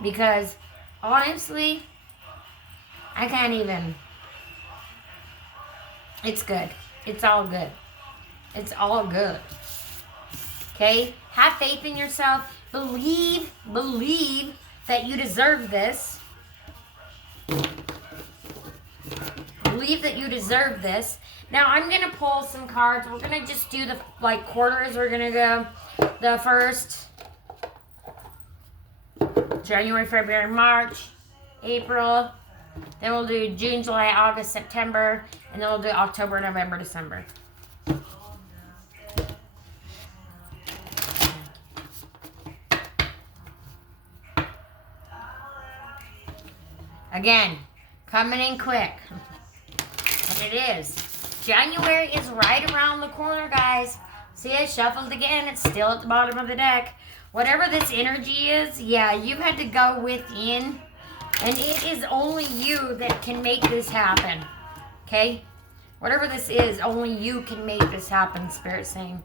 Because, honestly, I can't even. It's good. It's all good. It's all good. Okay? Have faith in yourself. Believe that you deserve this. Believe that you deserve this. Now, I'm going to pull some cards. We're going to just do the, quarters. We're going to go the first, January, February, March, April. Then we'll do June, July, August, September. And then we'll do October, November, December. Again, coming in quick. And it is. January is right around the corner, guys. See, I shuffled again. It's still at the bottom of the deck. Whatever this energy is, yeah, you had to go within. And it is only you that can make this happen. Okay? Whatever this is, only you can make this happen, Spirit's saying.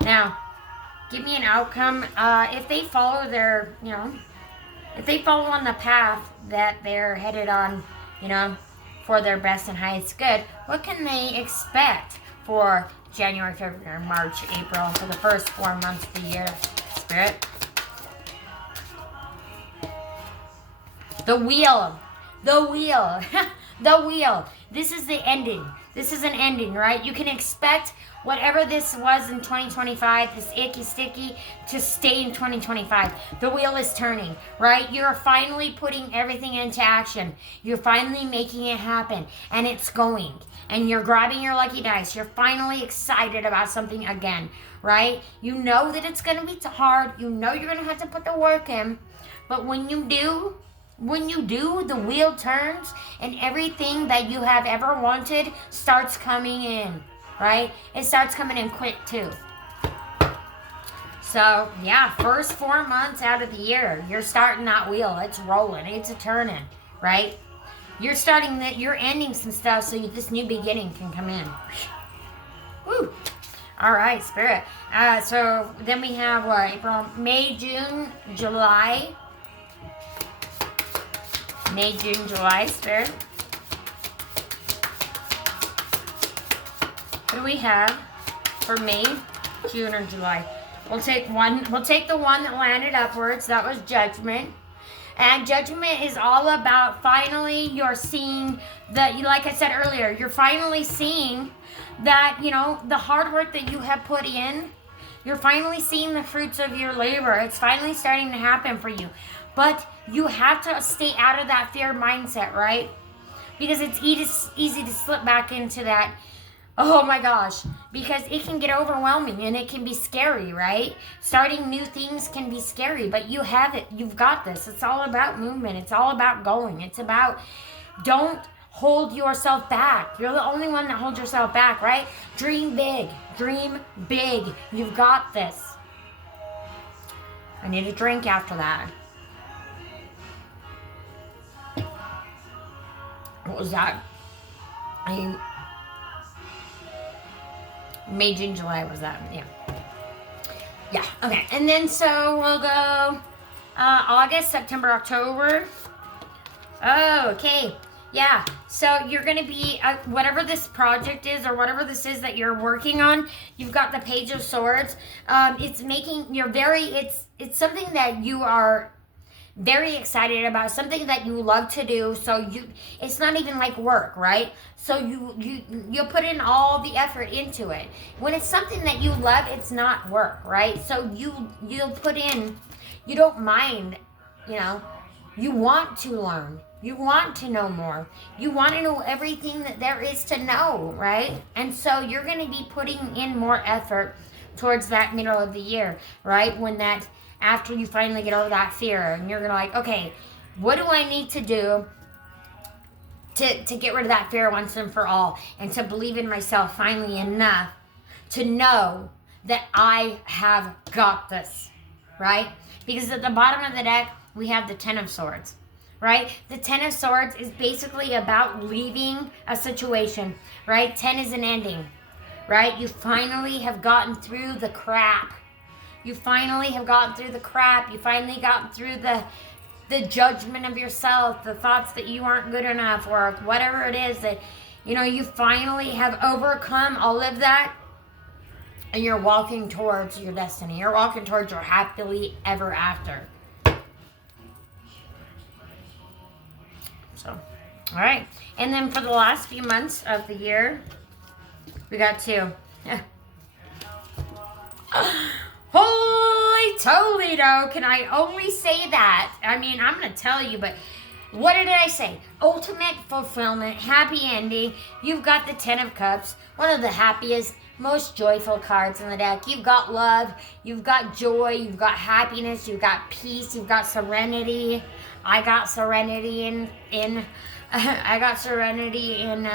Now, give me an outcome. If they follow their, if they follow on the path that they're headed on, for their best and highest good, what can they expect for January, February, March, April, for the first 4 months of the year, Spirit? The wheel. The wheel. The wheel. This is the ending. This is an ending, right? You can expect whatever this was in 2025, this icky sticky, to stay in 2025. The wheel is turning, right? You're finally putting everything into action. You're finally making it happen, and it's going. And you're grabbing your lucky dice. You're finally excited about something again, right? You know that it's going to be hard. You know you're going to have to put the work in. But when you do, the wheel turns, and everything that you have ever wanted starts coming in. Right? It starts coming in quick too. So, yeah, first 4 months out of the year, you're starting that wheel. It's rolling. It's a turning, right? You're ending some stuff so this new beginning can come in. Woo! All right, Spirit. So then we have what? April, May, June, July. May, June, July, Spirit. What do we have for May, June, or July? We'll take one. We'll take the one that landed upwards. That was Judgment. And Judgment is all about finally you're seeing that, like I said earlier, you're finally seeing that, the hard work that you have put in, you're finally seeing the fruits of your labor. It's finally starting to happen for you. But you have to stay out of that fear mindset, right? Because it's easy to slip back into that. Oh my gosh, because it can get overwhelming and it can be scary, right? Starting new things can be scary, but you have it. You've got this. It's all about movement. It's all about going. It's about, don't hold yourself back. You're the only one that holds yourself back, right? Dream big. Dream big. You've got this. I need a drink after that. What was that? May, June, July was that? Yeah, okay. And then so we'll go August, September, October. Oh, okay. Yeah, so you're going to be, whatever this project is or whatever this is that you're working on, you've got the Page of Swords. It's something that you are very excited about, something that you love to do. So it's not even like work, right? So you'll put in all the effort into it. When it's something that you love, it's not work, right? So you'll put in, you don't mind, you want to learn. You want to know more. You want to know everything that there is to know, right? And so you're going to be putting in more effort, towards that middle of the year, right? When that, after you finally get over that fear, and you're gonna like, okay, what do I need to do to get rid of that fear once and for all, and to believe in myself finally enough to know that I have got this, right? Because at the bottom of the deck, we have the Ten of Swords, right? The Ten of Swords is basically about leaving a situation, right? 10 is an ending, right? You finally have gotten through the crap. You finally have gotten through the crap. You finally gotten through the judgment of yourself, the thoughts that you aren't good enough, or whatever it is that, you know, you finally have overcome all of that, and you're walking towards your destiny. You're walking towards your happily ever after. So, all right. And then for the last few months of the year, we got 2. Holy Toledo, can I only say that? I mean, I'm going to tell you, but what did I say? Ultimate fulfillment, happy ending. You've got the 10 of Cups, one of the happiest, most joyful cards in the deck. You've got love, you've got joy, you've got happiness, you've got peace, you've got serenity. I got serenity in I got serenity in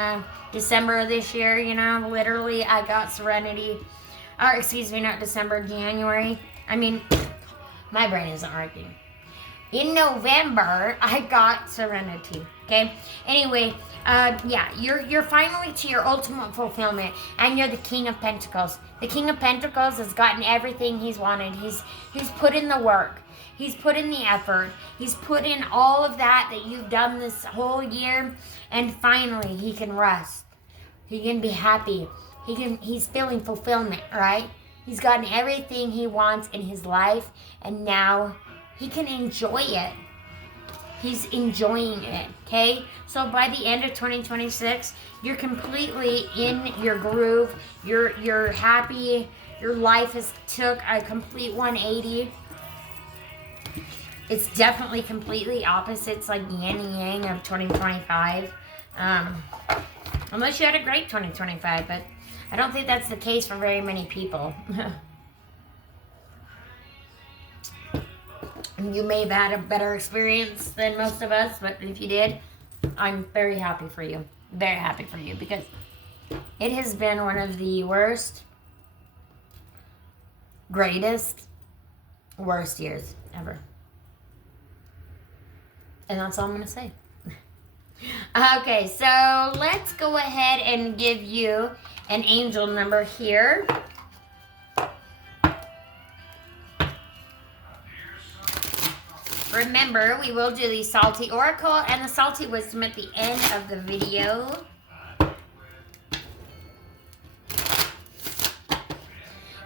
December of this year, you know, literally I got serenity. Or excuse me, not December, January. I mean, my brain isn't working. In November, I got serenity. Okay. Anyway, yeah, you're finally to your ultimate fulfillment, and you're the King of Pentacles. The King of Pentacles has gotten everything he's wanted. He's put in the work. He's put in the effort. He's put in all of that you've done this whole year, and finally he can rest. He can be happy. He's feeling fulfillment, right? He's gotten everything he wants in his life, and now he can enjoy it. He's enjoying it, okay? So by the end of 2026, you're completely in your groove. You're happy. Your life has took a complete 180. It's definitely completely opposites, like yin and yang of 2025. Unless you had a great 2025, but I don't think that's the case for very many people. You may have had a better experience than most of us, but if you did, I'm very happy for you. Very happy for you, because it has been one of the worst, greatest, worst years ever. And that's all I'm going to say. Okay, so let's go ahead and give you an angel number here. Remember, we will do the Salty Oracle and the Salty Wisdom at the end of the video.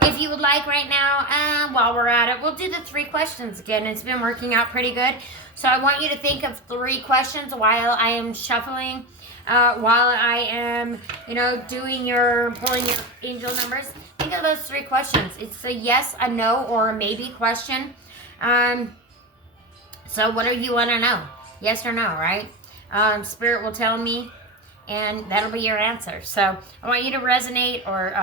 If you would like right now, while we're at it, we'll do the 3 questions again. It's been working out pretty good. So I want you to think of 3 questions while I am shuffling, while I am, pulling your angel numbers. Think of those 3 questions. It's a yes, a no, or a maybe question. So what do you want to know? Yes or no, right? Spirit will tell me, and that'll be your answer. So I want you to resonate or,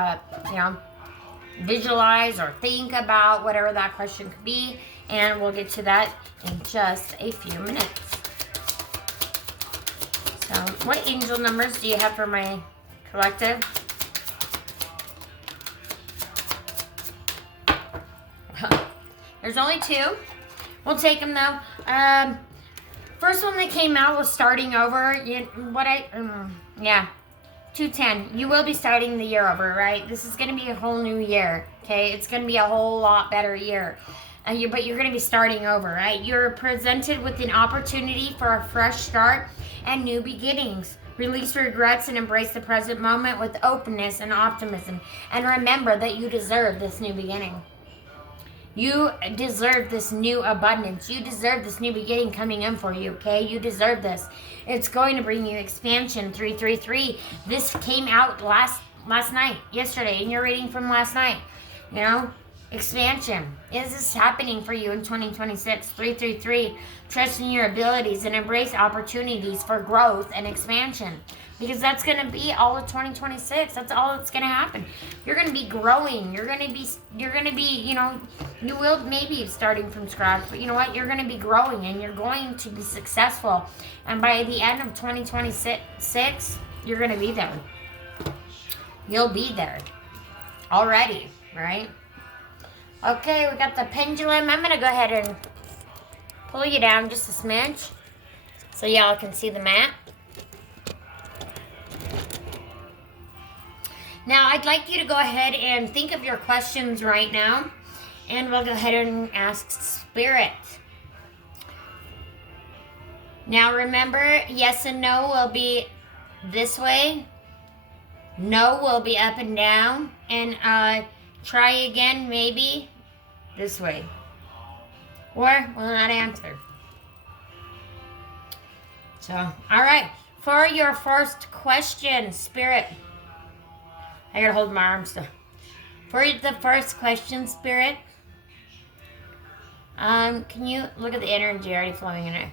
visualize or think about whatever that question could be, and we'll get to that in just a few minutes. So what angel numbers do you have for my collective? There's only 2. We'll take them though. First one that came out was starting over. 210. You will be starting the year over, right? This is going to be a whole new year, okay? It's going to be a whole lot better year. But you're going to be starting over, right? You're presented with an opportunity for a fresh start and new beginnings. Release regrets and embrace the present moment with openness and optimism. And remember that you deserve this new beginning. You deserve this new abundance. You deserve this new beginning coming in for you, okay? You deserve this. It's going to bring you expansion. 333. This came out last night, yesterday, in your reading from last night. expansion. Is this happening for you in 2026? 333. Trust in your abilities and embrace opportunities for growth and expansion. Because that's going to be all of 2026. That's all that's going to happen. You're going to be growing. You're going to be, you know, you will maybe starting from scratch, but you know what? You're going to be growing and you're going to be successful. And by the end of 2026, you're going to be there. You'll be there already, right? Okay, we got the pendulum. I'm going to go ahead and pull you down just a smidge so y'all can see the mat. Now, I'd like you to go ahead and think of your questions right now, and we'll go ahead and ask Spirit. Now, remember, yes and no will be this way. No will be up and down, and try again, maybe this way. Or will not answer. So, all right. For your first question, Spirit. I gotta hold my arms still. For the first question, Spirit, can you look at the energy already flowing in it?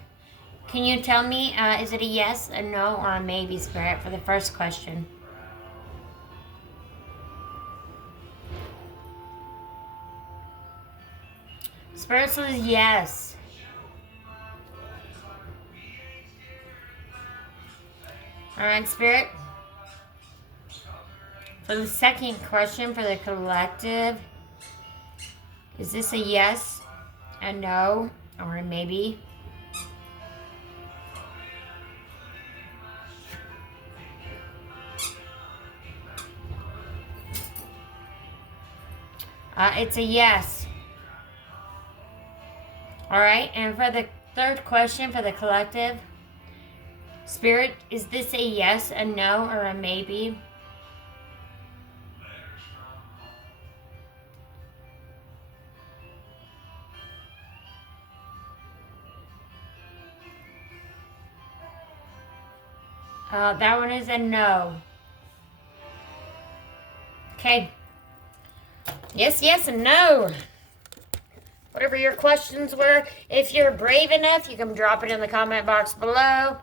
Can you tell me, is it a yes, a no, or a maybe, Spirit, for the first question? Spirit says yes. All right, Spirit. For the second question for the collective, is this a yes, a no, or a maybe? It's a yes. All right, and for the third question for the collective, Spirit, is this a yes, a no, or a maybe? That one is a no. Okay. Yes, yes, and no. Whatever your questions were, if you're brave enough, you can drop it in the comment box below.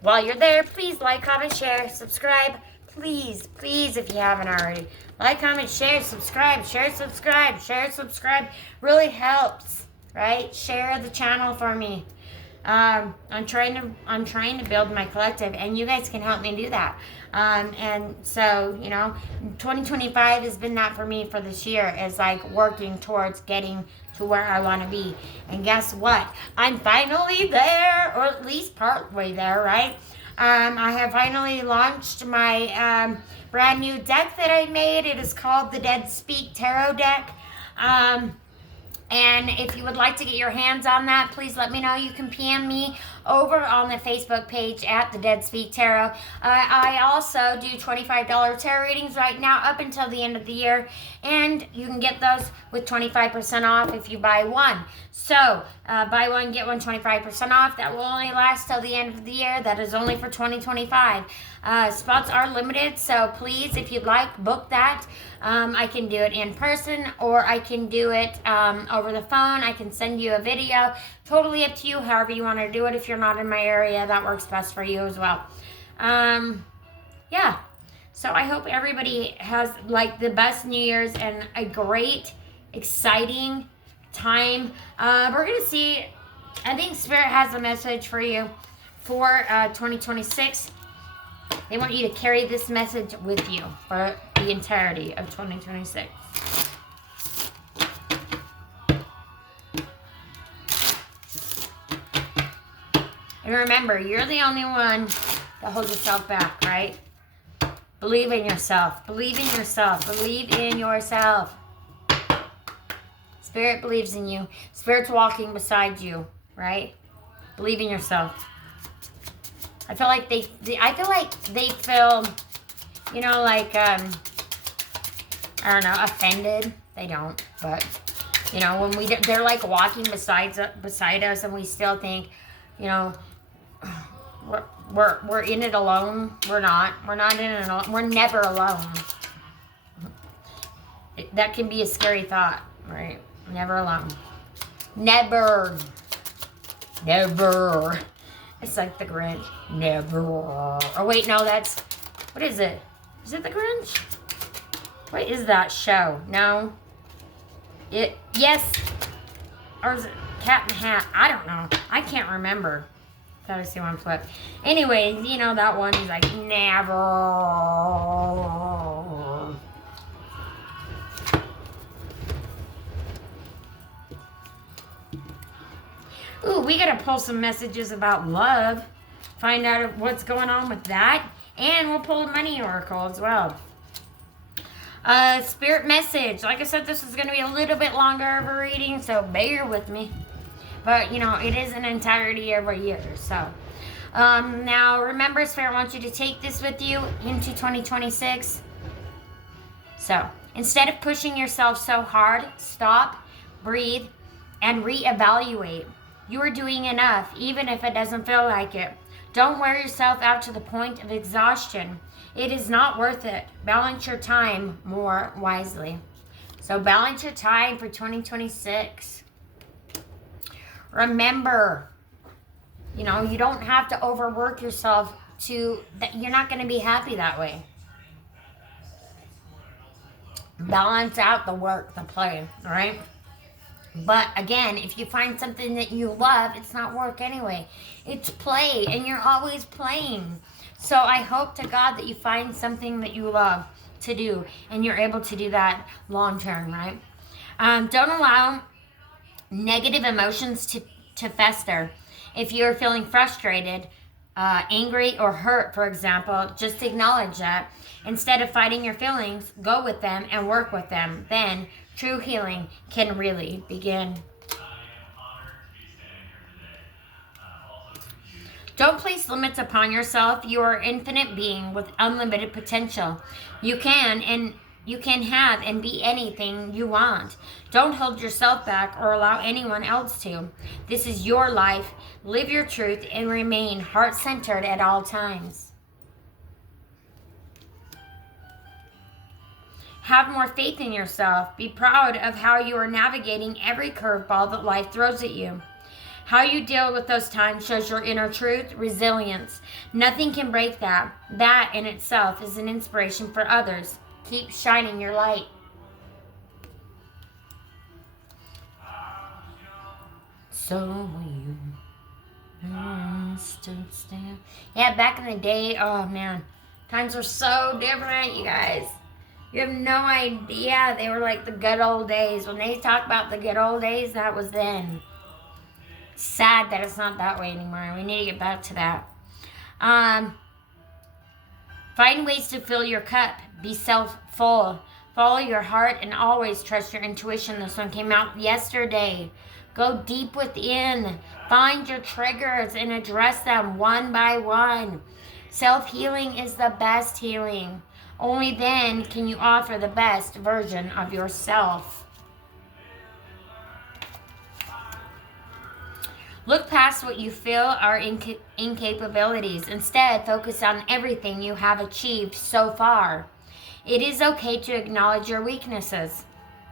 While you're there, please like, comment, share, subscribe. Please, please, if you haven't already. Like, comment, share, subscribe, share, subscribe, share, subscribe. Really helps, right? Share the channel for me. I'm trying to build my collective, and you guys can help me do that. And so, you know, 2025 has been that for me for this year, is like working towards getting to where I want to be. And guess what? I'm finally there, or at least partway there, right? I have finally launched my brand new deck that I made. It is called the Dead Speak Tarot deck. And if you would like to get your hands on that, please let me know. You can PM me over on the Facebook page at The Dead Speak Tarot. I also do $25 tarot readings right now up until the end of the year. And you can get those with 25% off if you buy one. So, buy one, get one 25% off. That will only last till the end of the year. That is only for 2025. Spots are limited, so please, if you'd like, book that. I can do it in person, or I can do it over the phone. I can send you a video. Totally up to you, however you want to do it. If you're not in my area, that works best for you as well. Yeah. So I hope everybody has like the best New Year's and a great, exciting time. We're going to see, I think Spirit has a message for you for 2026. They want you to carry this message with you for the entirety of 2026. And remember, you're the only one that holds yourself back, right? Believe in yourself. Believe in yourself. Believe in yourself. Spirit believes in you. Spirit's walking beside you, right? Believe in yourself. I feel like they feel, you know, like, I don't know, offended. They don't, but, you know, when they're like walking beside us, and we still think, you know, we're in it alone. We're not in it alone. We're never alone. that can be a scary thought, right? Never alone. Never. Never. It's like the Grinch. Never. Oh, wait, no, that's... What is it? Is it the Grinch? What is that show? No. Yes. Or is it Cat in the Hat? I don't know. I can't remember. Gotta see one flip. Anyway, you know that one. He's like, never. Ooh, we gotta pull some messages about love. Find out what's going on with that. And we'll pull a money oracle as well. Spirit message. Like I said, this is going to be a little bit longer of a reading, so bear with me. But, you know, it is an entirety every year, so. Now, remember, Spirit wants you to take this with you into 2026. So, instead of pushing yourself so hard, stop, breathe, and reevaluate. You are doing enough, even if it doesn't feel like it. Don't wear yourself out to the point of exhaustion. It is not worth it. Balance your time more wisely. So balance your time for 2026. Remember, you know, you don't have to overwork yourself you're not going to be happy that way. Balance out the work, the play, all right? But again, if you find something that you love, it's not work anyway. It's play, and you're always playing. So I hope to God that you find something that you love to do, and you're able to do that long term, right? Don't allow negative emotions to fester. If you're feeling frustrated, angry, or hurt, for example, just acknowledge that. Instead of fighting your feelings, go with them and work with them. Then true healing can really begin. Don't place limits upon yourself. You are an infinite being with unlimited potential. You can have and be anything you want. Don't hold yourself back or allow anyone else to. This is your life. Live your truth and remain heart-centered at all times. Have more faith in yourself. Be proud of how you are navigating every curveball that life throws at you. How you deal with those times shows your inner truth, resilience. Nothing can break that. That in itself is an inspiration for others. Keep shining your light. So you stood still. Yeah, back in the day, oh man, times were so different, you guys. You have no idea. They were like the good old days. When they talk about the good old days, that was then. Sad that it's not that way anymore. We need to get back to that. Find ways to fill your cup. Be self-full. Follow your heart and always trust your intuition. This one came out yesterday. Go deep within. Find your triggers and address them one by one. Self-healing is the best healing. Only then can you offer the best version of yourself. Look past what you feel are incapabilities. Instead, focus on everything you have achieved so far. It is okay to acknowledge your weaknesses.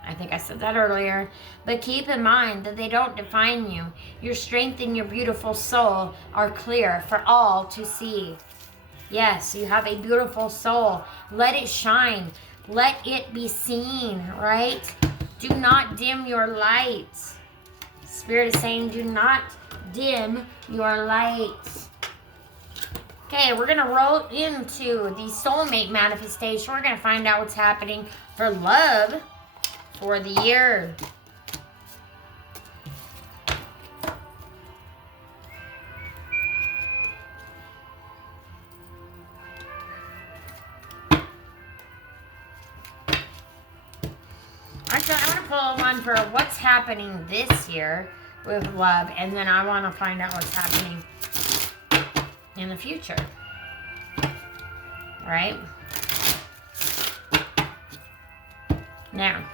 I think I said that earlier. But keep in mind that they don't define you. Your strength and your beautiful soul are clear for all to see. Yes, you have a beautiful soul. Let it shine. Let it be seen, right? Do not dim your lights. Spirit is saying, do not dim your lights. Okay, we're going to roll into the soulmate manifestation. We're going to find out what's happening for love for the year. Actually, I want to pull one for what's happening this year with love, and then I want to find out what's happening in the future. Right? Now,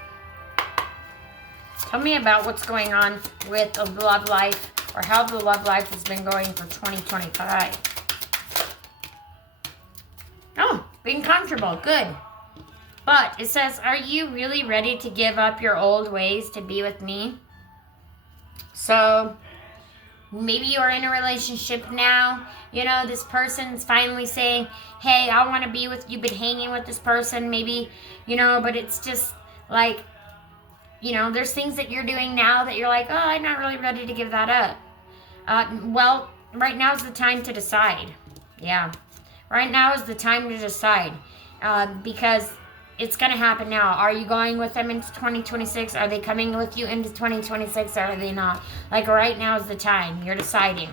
tell me about what's going on with the love life, or how the love life has been going for 2025. Oh, being comfortable. Good. But it says, are you really ready to give up your old ways to be with me? So maybe you're in a relationship now. You know, this person's finally saying, hey, I want to be with you. Been hanging with this person, maybe, you know, but it's just like, you know, there's things that you're doing now that you're like, oh, I'm not really ready to give that up. Well, right now is the time to decide. Yeah. Right now is the time to decide. Because it's going to happen now. Are you going with them into 2026? Are they coming with you into 2026 or are they not? Like right now is the time. You're deciding.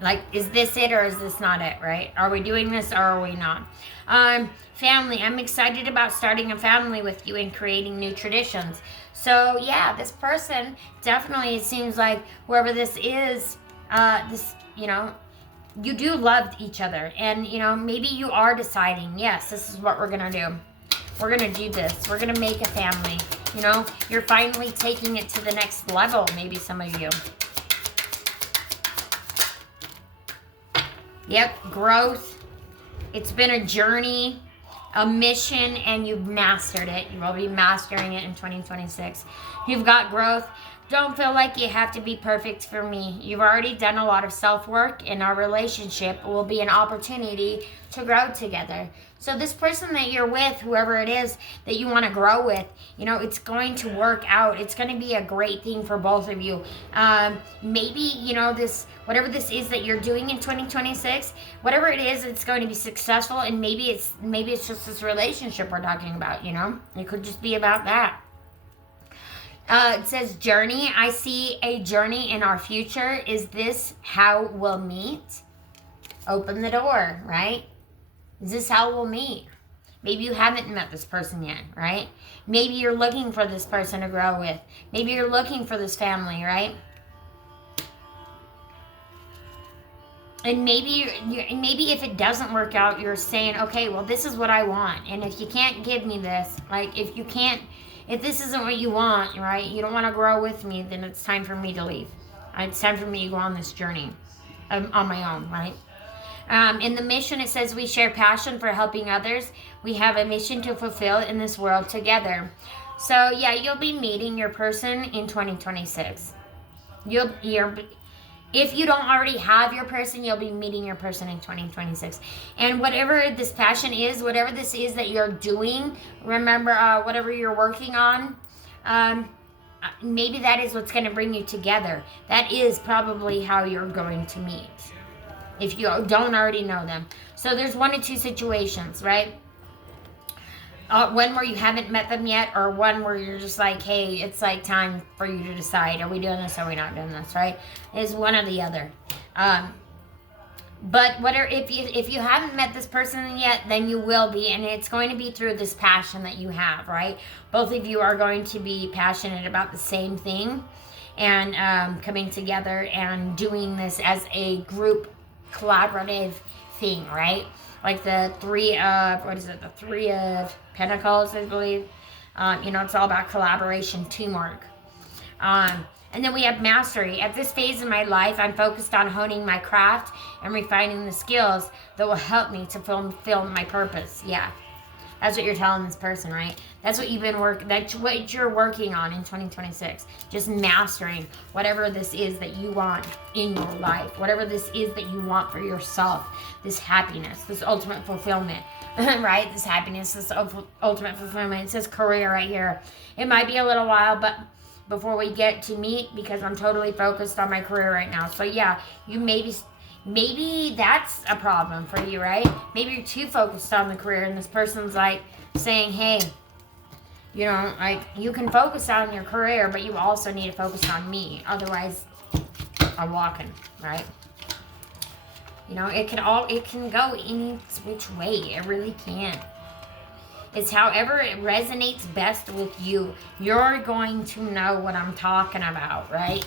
Like, is this it or is this not it, right? Are we doing this or are we not? Family, I'm excited about starting a family with you and creating new traditions. So, yeah, this person definitely, it seems like whoever this is, this, you know, you do love each other. And, you know, maybe you are deciding, yes, this is what we're going to do. We're going to do this. We're going to make a family. You know, you're finally taking it to the next level, maybe some of you. Yep, growth. It's been a journey, a mission, and you've mastered it. You will be mastering it in 2026. You've got growth. Don't feel like you have to be perfect for me. You've already done a lot of self-work, and our relationship will be an opportunity to grow together. So this person that you're with, whoever it is that you want to grow with, you know, it's going to work out. It's going to be a great thing for both of you. Maybe, you know, this, whatever this is that you're doing in 2026, whatever it is, it's going to be successful. And maybe it's just this relationship we're talking about, you know, it could just be about that. It says journey. I see a journey in our future. Is this how we'll meet? Open the door, right? Is this how we'll meet? Maybe you haven't met this person yet, right? Maybe you're looking for this person to grow with. Maybe you're looking for this family, right? And maybe if it doesn't work out, you're saying, okay, well, this is what I want. And if you can't give me this, like if this isn't what you want, right? You don't want to grow with me, then it's time for me to leave. It's time for me to go on this journey on my own, right? In the mission, it says we share passion for helping others. We have a mission to fulfill in this world together. So, yeah, you'll be meeting your person in 2026. If you don't already have your person, you'll be meeting your person in 2026. And whatever this passion is, whatever this is that you're doing, remember, whatever you're working on, maybe that is what's going to bring you together. That is probably how you're going to meet, if you don't already know them. So there's one of two situations, right? One where you haven't met them yet, or one where you're just like, hey, it's like time for you to decide, are we doing this, are we not doing this, right? It's one or the other. But whatever, if you haven't met this person yet, then you will be, and it's going to be through this passion that you have, right? Both of you are going to be passionate about the same thing, and coming together and doing this as a group collaborative thing, right? Like the three of Pentacles, I believe. You know, it's all about collaboration, teamwork. And then we have mastery. At this phase in my life, I'm focused on honing my craft and refining the skills that will help me to fulfill my purpose. Yeah. That's what you're telling this person, right? That's what that's what you're working on in 2026. Just mastering whatever this is that you want in your life. Whatever this is that you want for yourself. This happiness, this ultimate fulfillment, right? This happiness, this ultimate fulfillment. It says career right here. It might be a little while, but before we get to meet, because I'm totally focused on my career right now. So yeah, you maybe that's a problem for you, right? Maybe you're too focused on the career, and this person's like saying, hey, you know, like, you can focus on your career, but you also need to focus on me. Otherwise, I'm walking, right? You know, it can go any which way. It really can. It's however it resonates best with you. You're going to know what I'm talking about, right?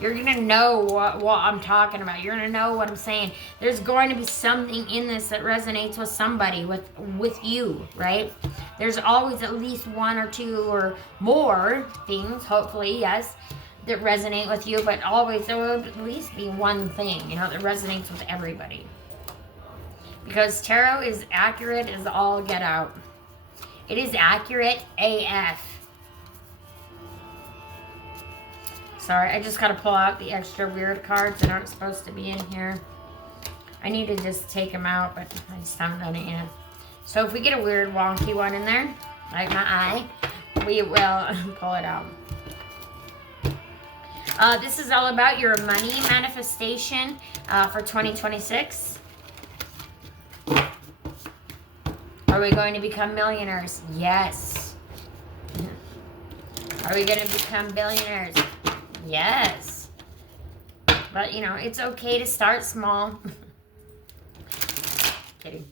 You're going to know what I'm talking about. You're going to know what I'm saying. There's going to be something in this that resonates with somebody, with you, right? There's always at least one or two or more things, hopefully, yes, that resonate with you. But always there will at least be one thing, you know, that resonates with everybody. Because tarot is accurate as all get out. It is accurate AF. Sorry, I just gotta pull out the extra weird cards that aren't supposed to be in here. I need to just take them out, but I just haven't done it yet. So if we get a weird wonky one in there, like my eye, we will pull it out. This is all about your money manifestation for 2026. Are we going to become millionaires? Yes. Are we going to become billionaires? Yes. But, you know, it's okay to start small. Kidding.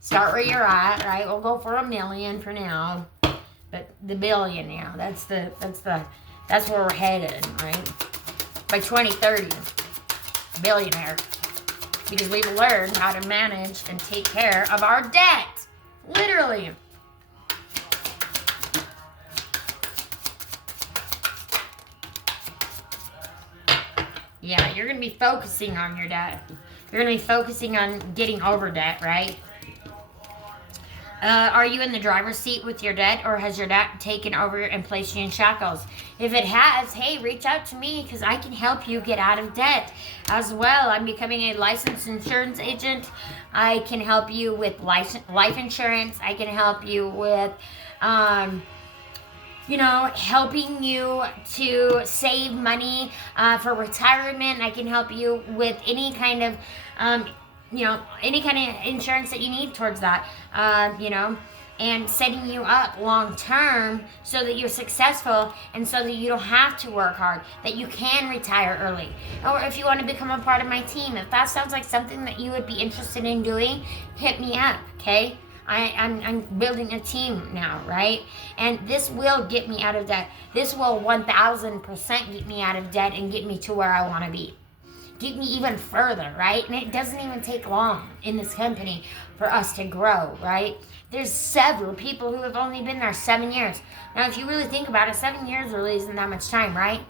Start where you're at, right? We'll go for $1 million for now. But the billion, yeah, that's where we're headed, right? By 2030, billionaire. Because we've learned how to manage and take care of our debt. Literally. Yeah, you're going to be focusing on your debt. You're going to be focusing on getting over debt, right? Are you in the driver's seat with your debt, or has your debt taken over and placed you in shackles? If it has, hey, reach out to me because I can help you get out of debt as well. I'm becoming a licensed insurance agent. I can help you with life insurance. I can help you with, helping you to save money for retirement. I can help you with any kind of any kind of insurance that you need towards that, and setting you up long term so that you're successful and so that you don't have to work hard, that you can retire early. Or if you want to become a part of my team, if that sounds like something that you would be interested in doing, hit me up, okay? I'm building a team now, right? And this will get me out of debt. This will 1,000% get me out of debt and get me to where I want to be. Get me even further, right? And it doesn't even take long in this company for us to grow, right? There's several people who have only been there 7 years. Now, if you really think about it, 7 years really isn't that much time, right?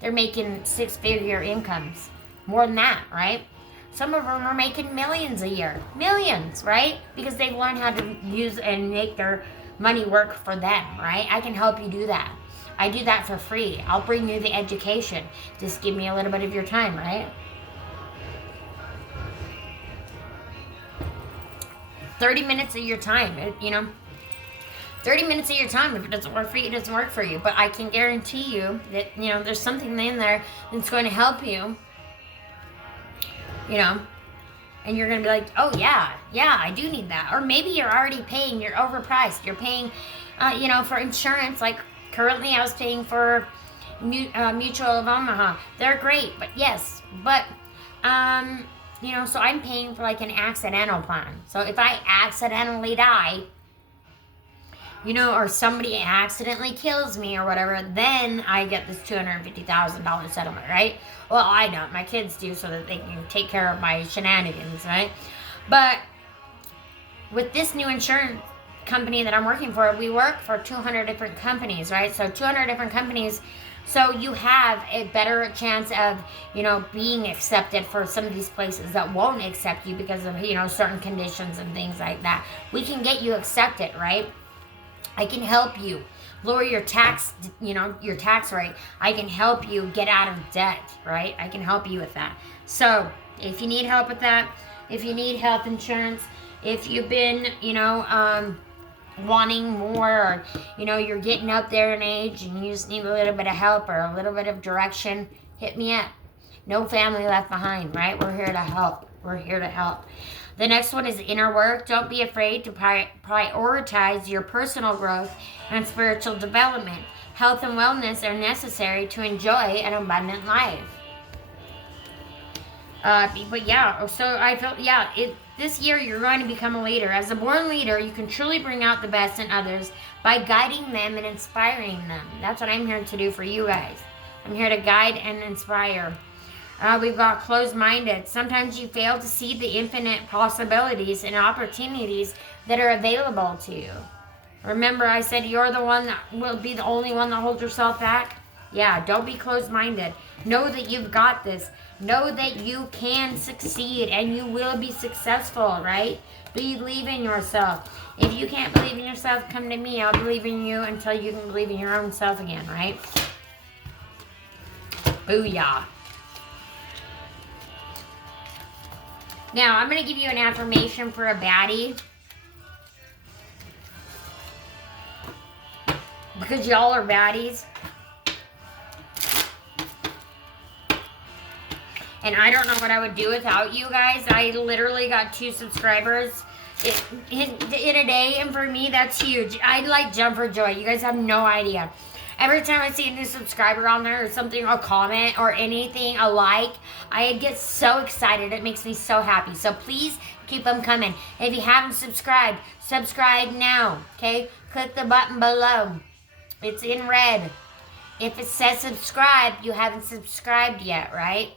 They're making 6-figure incomes. More than that, right? Some of them are making millions a year. Millions, right? Because they've learned how to use and make their money work for them, right? I can help you do that. I do that for free. I'll bring you the education. Just give me a little bit of your time, right? 30 minutes of your time, 30 minutes of your time. If it doesn't work for you, it doesn't work for you. But I can guarantee you that, there's something in there that's going to help you, and you're going to be like, oh, yeah, I do need that. Or maybe you're already paying, you're overpriced. You're paying, for insurance, like, currently, I was paying for Mutual of Omaha. They're great, so I'm paying for like an accidental plan. So if I accidentally die, or somebody accidentally kills me or whatever, then I get this $250,000 settlement, right? Well, I don't. My kids do so that they can take care of my shenanigans, right? But with this new insurance company that I'm working for, we work for 200 different companies, right? So 200 different companies, so you have a better chance of, being accepted for some of these places that won't accept you because of, certain conditions and things like that. We can get you accepted, right? I can help you lower your tax, your tax rate. I can help you get out of debt, right? I can help you with that. So if you need help with that, if you need health insurance, if you've been, wanting more, or you're getting up there in age and you just need a little bit of help or a little bit of direction, hit me up. No family left behind, right? We're here to help. The next one is inner work. Don't be afraid to prioritize your personal growth and spiritual development. Health and wellness are necessary to enjoy an abundant life. This year you're going to become a leader. As a born leader, you can truly bring out the best in others by guiding them and inspiring them. That's what I'm here to do for you guys. I'm here to guide and inspire. We've got closed-minded. Sometimes you fail to see the infinite possibilities and opportunities that are available to you. Remember, I said you're the one that will be the only one that holds yourself back? Yeah, don't be closed-minded. Know that you've got this. Know that you can succeed and you will be successful, right? Believe in yourself. If you can't believe in yourself, come to me. I'll believe in you until you can believe in your own self again, right? Booyah. Now, I'm going to give you an affirmation for a baddie. Because y'all are baddies. And I don't know what I would do without you guys. I literally got 2 subscribers in a day. And for me, that's huge. I like jump for joy. You guys have no idea. Every time I see a new subscriber on there or something, a comment or anything, a like, I get so excited. It makes me so happy. So please keep them coming. If you haven't subscribed, subscribe now, okay? Click the button below. It's in red. If it says subscribe, you haven't subscribed yet, right?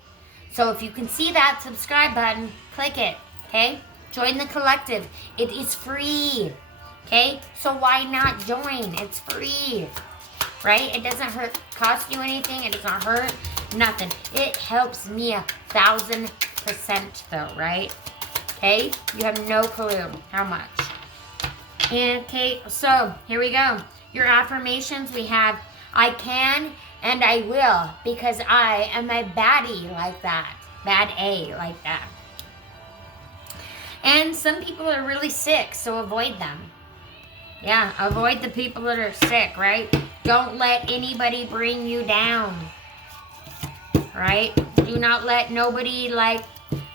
So if you can see that subscribe button, click it, okay? Join the collective. It is free, okay? So why not join? It's free. Right? It doesn't cost you anything. It doesn't hurt. Nothing. It helps me 1,000% though, right? Okay? You have no clue how much. Okay, so here we go. Your affirmations, we have, I can and I will because I am a baddie like that. Bad A like that. And some people are really sick, so avoid them. Yeah, avoid the people that are sick, right? Don't let anybody bring you down, right? Do not let nobody, like,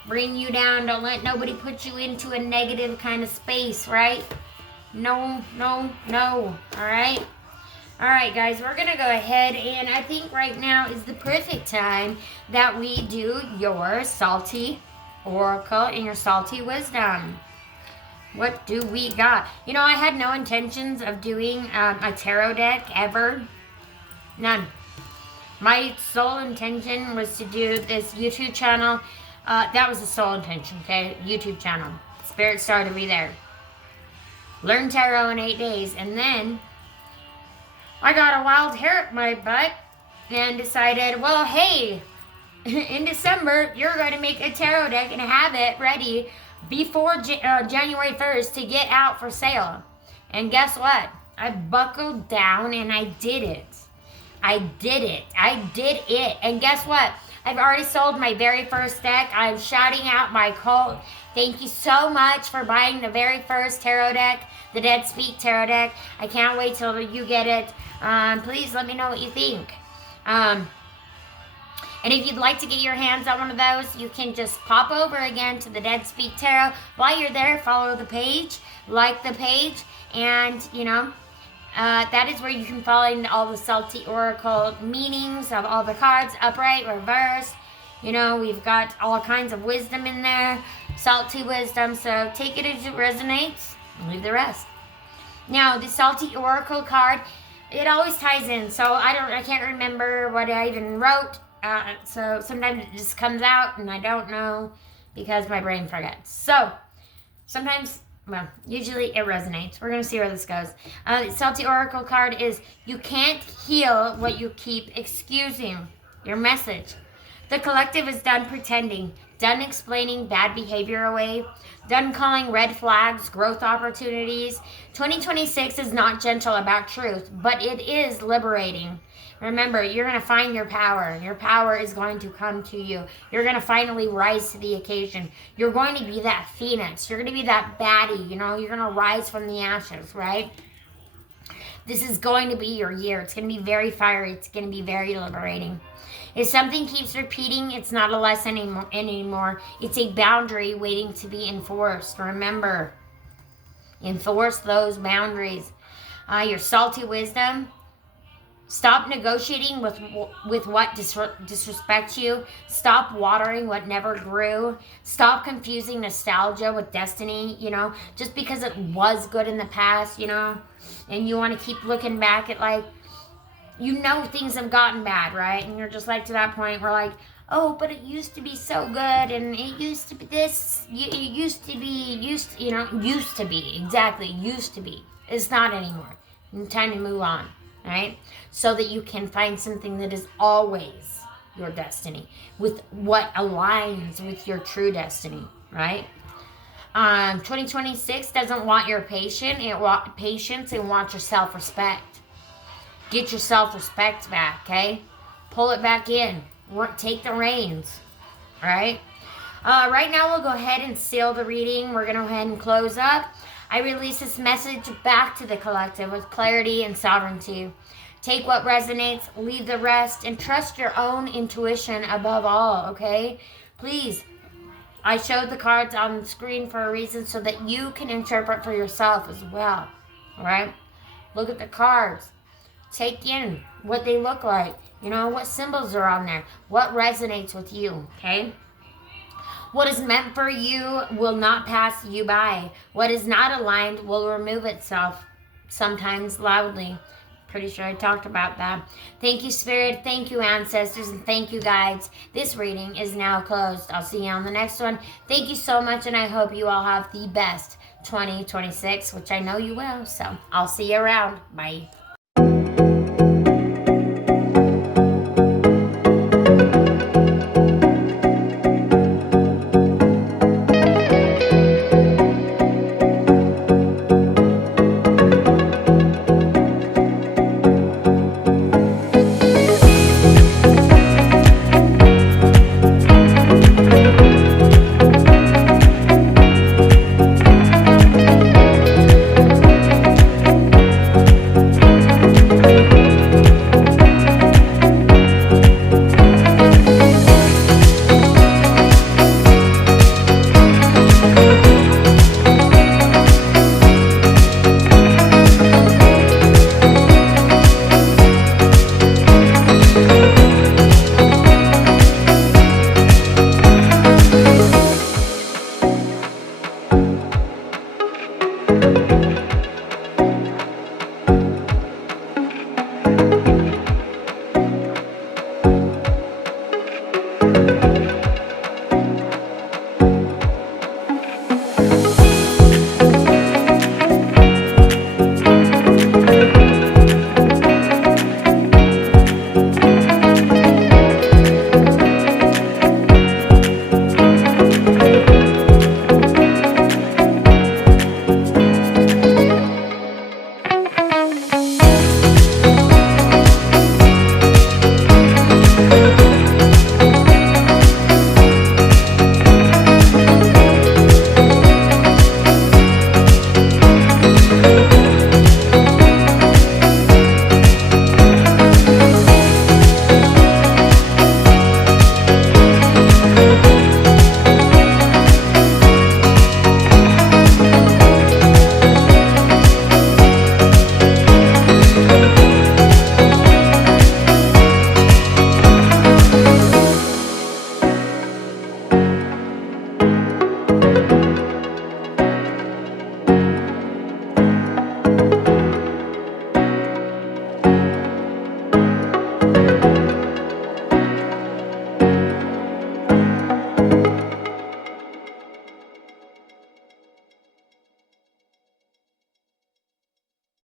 bring you down. Don't let nobody put you into a negative kind of space, right? No, no, no, all right? All right, guys, we're going to go ahead, and I think right now is the perfect time that we do your salty oracle and your salty wisdom. What do we got? You know, I had no intentions of doing a tarot deck ever. None. My sole intention was to do this YouTube channel. That was the sole intention, okay? YouTube channel. Spirit started me there. Learned tarot in 8 days. And then I got a wild hair up my butt and decided, well, hey, in December, you're going to make a tarot deck and have it ready before January 1st to get out for sale. And guess what? I buckled down and I did it. I did it. And guess what? I've already sold my very first deck. I'm shouting out my cult. Thank you so much for buying the very first tarot deck, the Dead Speak tarot deck. I can't wait till you get it. Please let me know what you think. And if you'd like to get your hands on one of those, you can just pop over again to the Dead Speak Tarot. While you're there, follow the page, like the page, and, you know, that is where you can find all the Salty Oracle meanings of all the cards, upright, reverse. You know, we've got all kinds of wisdom in there, salty wisdom, so take it as it resonates and leave the rest. Now, the Salty Oracle card, it always ties in, so I can't remember what I even wrote. So sometimes it just comes out and I don't know because my brain forgets. So sometimes, well, usually it resonates. We're going to see where this goes. The Salty Oracle card is, you can't heal what you keep excusing. Your message. The collective is done pretending, done explaining bad behavior away, done calling red flags growth opportunities. 2026 is not gentle about truth, but it is liberating. Remember, you're going to find your power. Your power is going to come to you. You're going to finally rise to the occasion. You're going to be that phoenix. You're going to be that baddie, you know. You're going to rise from the ashes, right? This is going to be your year. It's going to be very fiery. It's going to be very liberating. If something keeps repeating, it's not a lesson anymore. It's a boundary waiting to be enforced. Remember, enforce those boundaries. Your salty wisdom. Stop negotiating with what disrespects you. Stop watering what never grew. Stop confusing nostalgia with destiny, you know, just because it was good in the past, you know, and you want to keep looking back at, like, you know, things have gotten bad, right? And you're just like, to that point where, like, oh, but it used to be so good, and it used to be this, it used to be, used to be, exactly, used to be. It's not anymore. It's time to move on. Right? So that you can find something that is always your destiny, with what aligns with your true destiny, right? 2026 doesn't want your patience, it wants your self-respect. Get your self-respect back, okay? Pull it back in. Take the reins, right? Right now, we'll go ahead and seal the reading. We're going to go ahead and close up. I release this message back to the collective with clarity and sovereignty. Take what resonates, leave the rest, and trust your own intuition above all, okay? Please, I showed the cards on the screen for a reason so that you can interpret for yourself as well, all right? Look at the cards. Take in what they look like. You know, what symbols are on there. What resonates with you, okay? What is meant for you will not pass you by. What is not aligned will remove itself, sometimes loudly. Pretty sure I talked about that. Thank you, Spirit. Thank you, Ancestors. And thank you, Guides. This reading is now closed. I'll see you on the next one. Thank you so much, and I hope you all have the best 2026, which I know you will. So I'll see you around. Bye.